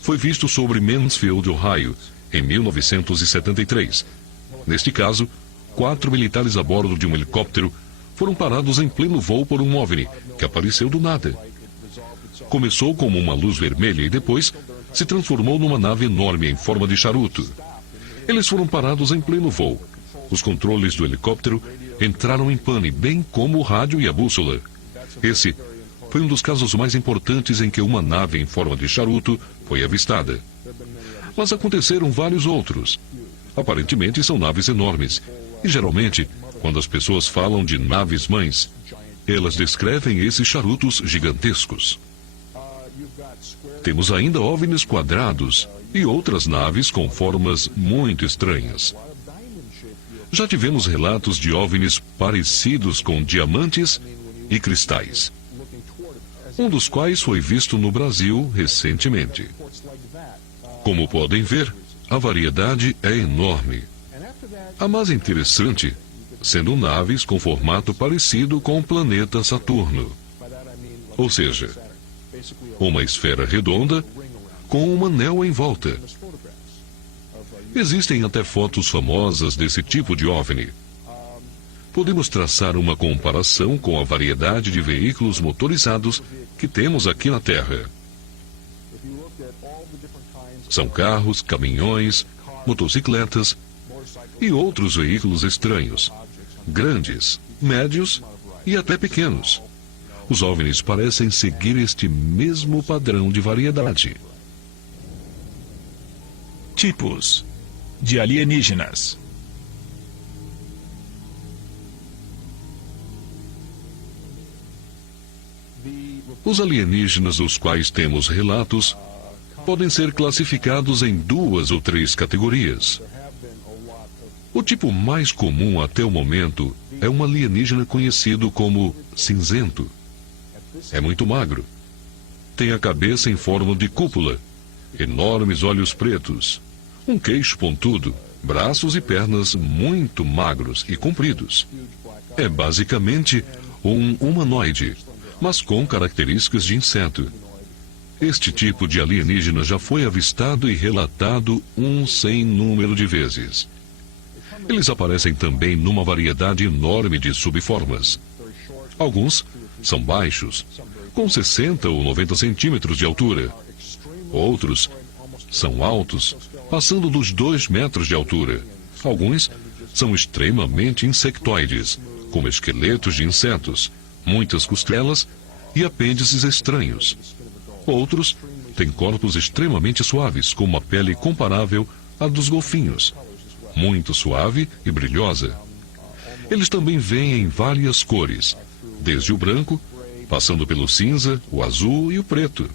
foi visto sobre Mansfield, Ohio, em 1973. Neste caso, 4 militares a bordo de um helicóptero foram parados em pleno voo por um OVNI, que apareceu do nada. Começou como uma luz vermelha e depois se transformou numa nave enorme em forma de charuto. Eles foram parados em pleno voo. Os controles do helicóptero entraram em pane, bem como o rádio e a bússola. Esse foi um dos casos mais importantes em que uma nave em forma de charuto foi avistada. Mas aconteceram vários outros. Aparentemente são naves enormes. E geralmente, quando as pessoas falam de naves-mães, elas descrevem esses charutos gigantescos. Temos ainda OVNIs quadrados e outras naves com formas muito estranhas. Já tivemos relatos de OVNIs parecidos com diamantes e cristais, um dos quais foi visto no Brasil recentemente. Como podem ver, a variedade é enorme. A mais interessante, sendo naves com formato parecido com o planeta Saturno. Ou seja, uma esfera redonda com um anel em volta. Existem até fotos famosas desse tipo de OVNI. Podemos traçar uma comparação com a variedade de veículos motorizados que temos aqui na Terra. São carros, caminhões, motocicletas e outros veículos estranhos, grandes, médios e até pequenos. Os OVNIs parecem seguir este mesmo padrão de variedade. Tipos de alienígenas. Os alienígenas dos quais temos relatos podem ser classificados em 2 ou 3 categorias. O tipo mais comum até o momento é um alienígena conhecido como cinzento. É muito magro. Tem a cabeça em forma de cúpula, enormes olhos pretos, um queixo pontudo, braços e pernas muito magros e compridos. É basicamente um humanoide, mas com características de inseto. Este tipo de alienígena já foi avistado e relatado um sem número de vezes. Eles aparecem também numa variedade enorme de subformas. Alguns são baixos, com 60 ou 90 centímetros de altura. Outros são altos, passando dos 2 metros de altura. Alguns são extremamente insectoides, como esqueletos de insetos, muitas costelas e apêndices estranhos. Outros têm corpos extremamente suaves, com uma pele comparável à dos golfinhos, muito suave e brilhosa. Eles também vêm em várias cores, desde o branco, passando pelo cinza, o azul e o preto.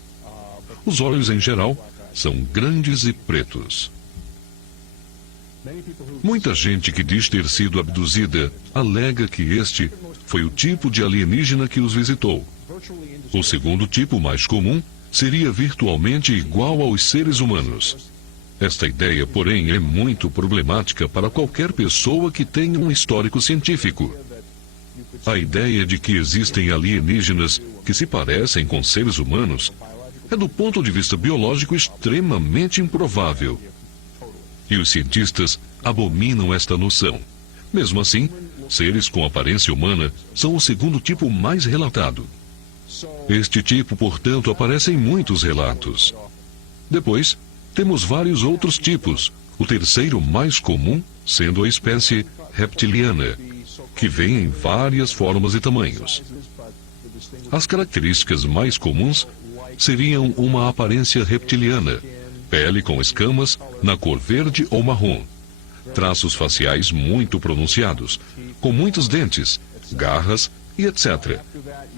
Os olhos, em geral, são grandes e pretos. Muita gente que diz ter sido abduzida alega que este foi o tipo de alienígena que os visitou. O segundo tipo, mais comum, seria virtualmente igual aos seres humanos. Esta ideia, porém, é muito problemática para qualquer pessoa que tenha um histórico científico. A ideia de que existem alienígenas que se parecem com seres humanos é, do ponto de vista biológico, extremamente improvável. E os cientistas abominam esta noção. Mesmo assim, seres com aparência humana são o segundo tipo mais relatado. Este tipo, portanto, aparece em muitos relatos. Depois, temos vários outros tipos, o terceiro mais comum sendo a espécie reptiliana, que vem em várias formas e tamanhos. As características mais comuns seriam uma aparência reptiliana, pele com escamas na cor verde ou marrom, traços faciais muito pronunciados, com muitos dentes, garras e etc.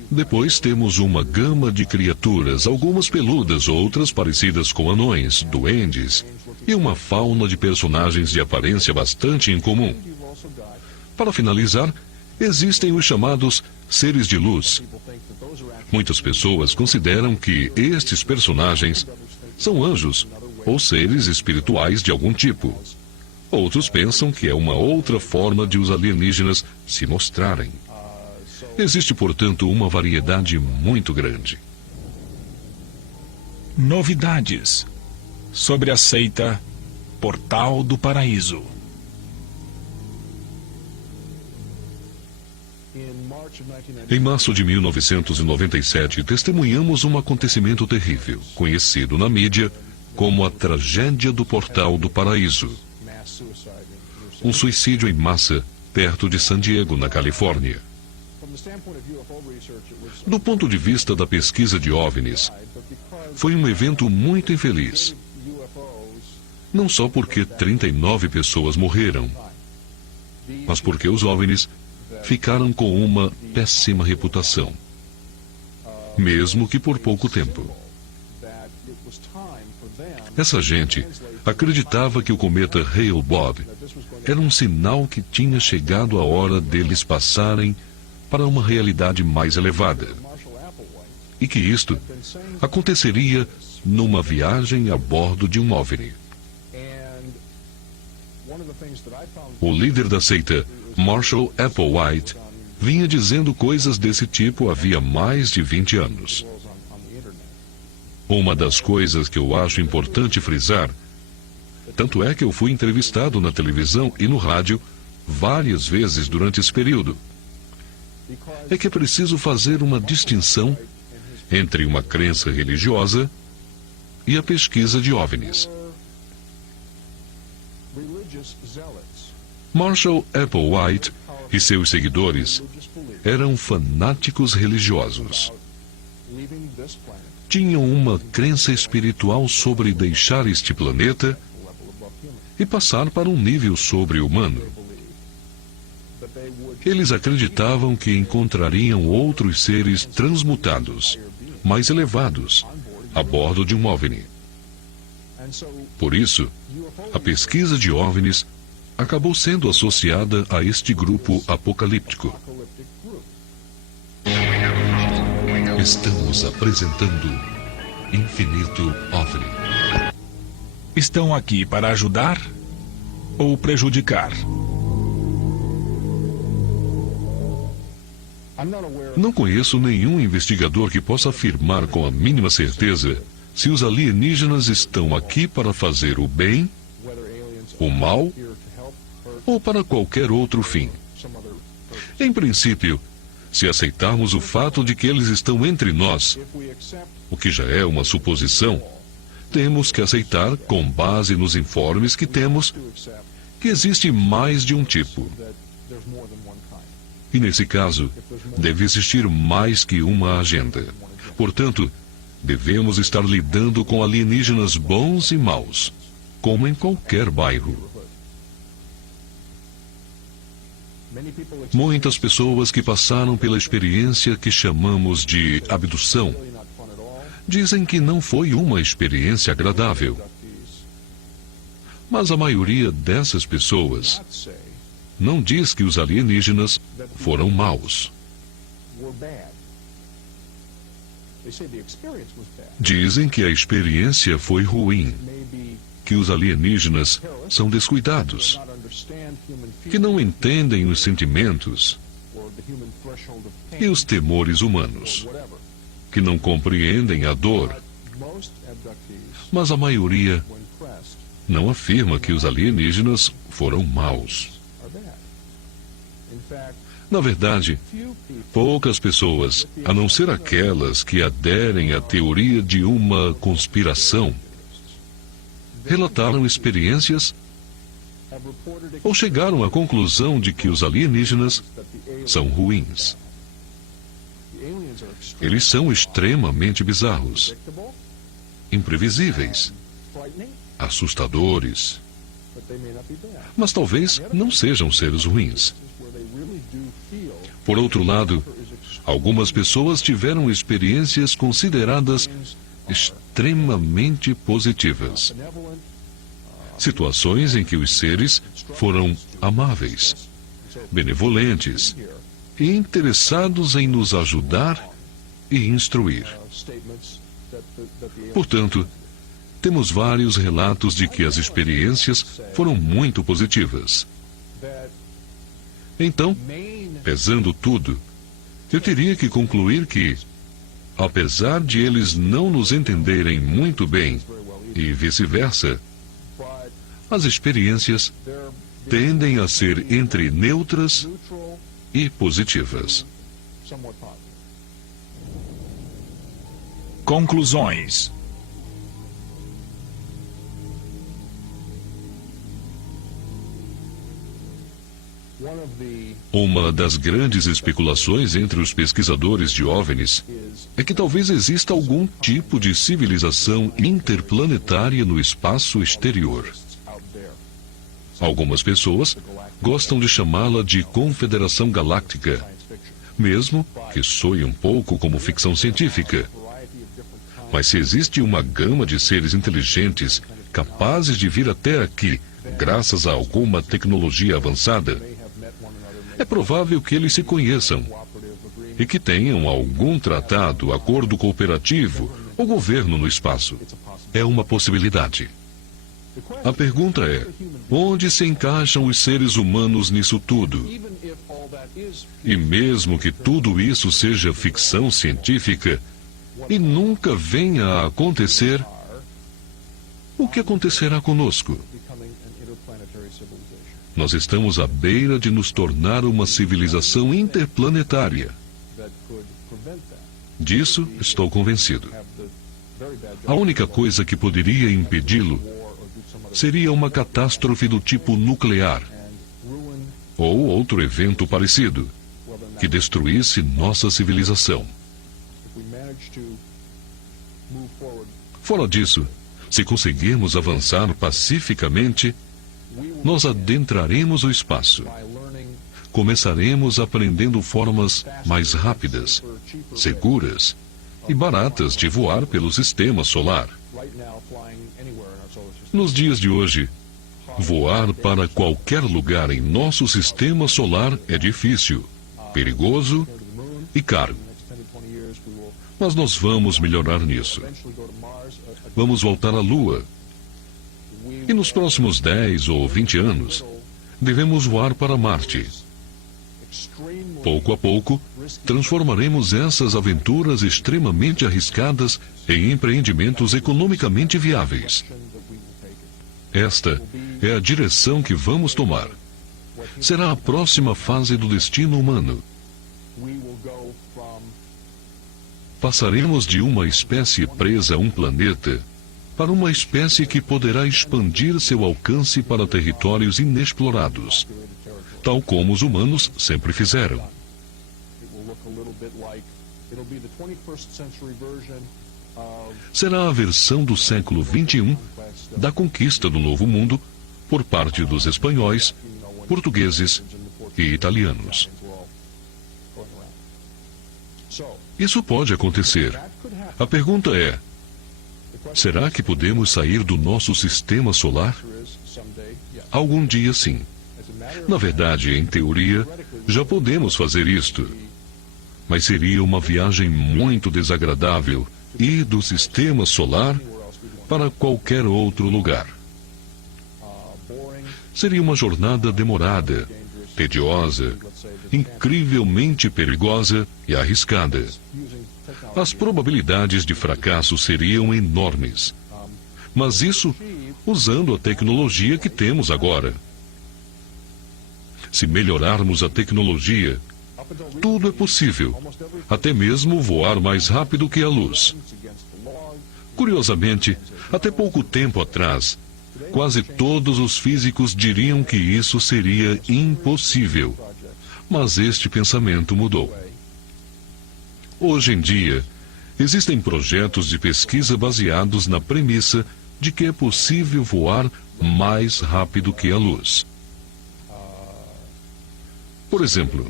Depois temos uma gama de criaturas, algumas peludas, outras parecidas com anões, duendes, e uma fauna de personagens de aparência bastante incomum. Para finalizar, existem os chamados seres de luz. Muitas pessoas consideram que estes personagens são anjos ou seres espirituais de algum tipo. Outros pensam que é uma outra forma de os alienígenas se mostrarem. Existe, portanto, uma variedade muito grande. Novidades sobre a seita Portal do Paraíso. Em março de 1997, testemunhamos um acontecimento terrível, conhecido na mídia como a tragédia do Portal do Paraíso. Um suicídio em massa perto de San Diego, na Califórnia. Do ponto de vista da pesquisa de OVNIs, foi um evento muito infeliz. Não só porque 39 pessoas morreram, mas porque os OVNIs ficaram com uma péssima reputação, mesmo que por pouco tempo. Essa gente acreditava que o cometa Hale-Bopp era um sinal que tinha chegado a hora deles passarem para uma realidade mais elevada, e que isto aconteceria numa viagem a bordo de um OVNI. O líder da seita, Marshall Applewhite, vinha dizendo coisas desse tipo havia mais de 20 anos. Uma das coisas que eu acho importante frisar, tanto é que eu fui entrevistado na televisão e no rádio várias vezes durante esse período, é que é preciso fazer uma distinção entre uma crença religiosa e a pesquisa de OVNIs. Marshall Applewhite e seus seguidores eram fanáticos religiosos. Tinham uma crença espiritual sobre deixar este planeta e passar para um nível sobre-humano. Eles acreditavam que encontrariam outros seres transmutados, mais elevados, a bordo de um OVNI. Por isso, a pesquisa de OVNIs acabou sendo associada a este grupo apocalíptico. Estamos apresentando Infinito OVNI. Estão aqui para ajudar ou prejudicar? Não conheço nenhum investigador que possa afirmar com a mínima certeza se os alienígenas estão aqui para fazer o bem, o mal ou para qualquer outro fim. Em princípio, se aceitarmos o fato de que eles estão entre nós, o que já é uma suposição, temos que aceitar, com base nos informes que temos, que existe mais de um tipo. E nesse caso, deve existir mais que uma agenda. Portanto, devemos estar lidando com alienígenas bons e maus, como em qualquer bairro. Muitas pessoas que passaram pela experiência que chamamos de abdução dizem que não foi uma experiência agradável. Mas a maioria dessas pessoas não diz que os alienígenas foram maus. Dizem que a experiência foi ruim, que os alienígenas são descuidados, que não entendem os sentimentos e os temores humanos, que não compreendem a dor. Mas a maioria não afirma que os alienígenas foram maus. Na verdade, poucas pessoas, a não ser aquelas que aderem à teoria de uma conspiração, relataram experiências ou chegaram à conclusão de que os alienígenas são ruins. Eles são extremamente bizarros, imprevisíveis, assustadores, mas talvez não sejam seres ruins. Por outro lado, algumas pessoas tiveram experiências consideradas extremamente positivas. Situações em que os seres foram amáveis, benevolentes e interessados em nos ajudar e instruir. Portanto, temos vários relatos de que as experiências foram muito positivas. Então, pesando tudo, eu teria que concluir que, apesar de eles não nos entenderem muito bem e vice-versa, as experiências tendem a ser entre neutras e positivas. Conclusões. Uma das grandes especulações entre os pesquisadores de OVNIs é que talvez exista algum tipo de civilização interplanetária no espaço exterior. Algumas pessoas gostam de chamá-la de Confederação Galáctica, mesmo que soe um pouco como ficção científica. Mas se existe uma gama de seres inteligentes capazes de vir até aqui, graças a alguma tecnologia avançada, é provável que eles se conheçam e que tenham algum tratado, acordo cooperativo ou governo no espaço. É uma possibilidade. A pergunta é: onde se encaixam os seres humanos nisso tudo? E mesmo que tudo isso seja ficção científica e nunca venha a acontecer, o que acontecerá conosco? Nós estamos à beira de nos tornar uma civilização interplanetária. Disso estou convencido. A única coisa que poderia impedi-lo seria uma catástrofe do tipo nuclear ou outro evento parecido que destruísse nossa civilização. Fora disso, se conseguirmos avançar pacificamente, nós adentraremos o espaço. Começaremos aprendendo formas mais rápidas, seguras e baratas de voar pelo sistema solar. Nos dias de hoje, voar para qualquer lugar em nosso sistema solar é difícil, perigoso e caro. Mas nós vamos melhorar nisso. Vamos voltar à Lua. E nos próximos 10 ou 20 anos, devemos voar para Marte. Pouco a pouco, transformaremos essas aventuras extremamente arriscadas em empreendimentos economicamente viáveis. Esta é a direção que vamos tomar. Será a próxima fase do destino humano. Passaremos de uma espécie presa a um planeta para uma espécie que poderá expandir seu alcance para territórios inexplorados, tal como os humanos sempre fizeram. Será a versão do século XXI da conquista do Novo Mundo por parte dos espanhóis, portugueses e italianos. Isso pode acontecer. A pergunta é: será que podemos sair do nosso sistema solar? Algum dia, sim. Na verdade, em teoria, já podemos fazer isto. Mas seria uma viagem muito desagradável ir do sistema solar para qualquer outro lugar. Seria uma jornada demorada, tediosa, incrivelmente perigosa e arriscada. As probabilidades de fracasso seriam enormes. Mas isso usando a tecnologia que temos agora. Se melhorarmos a tecnologia, tudo é possível, até mesmo voar mais rápido que a luz. Curiosamente, até pouco tempo atrás, quase todos os físicos diriam que isso seria impossível. Mas este pensamento mudou. Hoje em dia, existem projetos de pesquisa baseados na premissa de que é possível voar mais rápido que a luz. Por exemplo,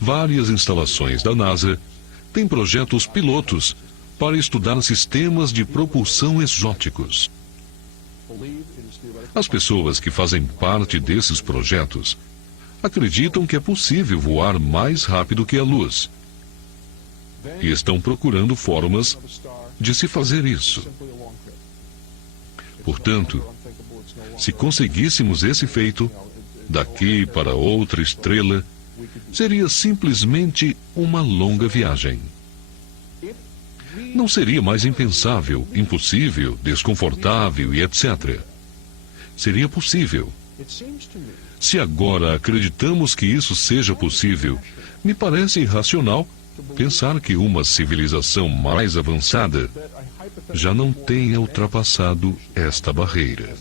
várias instalações da NASA têm projetos pilotos para estudar sistemas de propulsão exóticos. As pessoas que fazem parte desses projetos acreditam que é possível voar mais rápido que a luz e estão procurando formas de se fazer isso. Portanto, se conseguíssemos esse feito, daqui para outra estrela, seria simplesmente uma longa viagem. Não seria mais impensável, impossível, desconfortável e etc. Seria possível. Se agora acreditamos que isso seja possível, me parece irracional pensar que uma civilização mais avançada já não tenha ultrapassado esta barreira.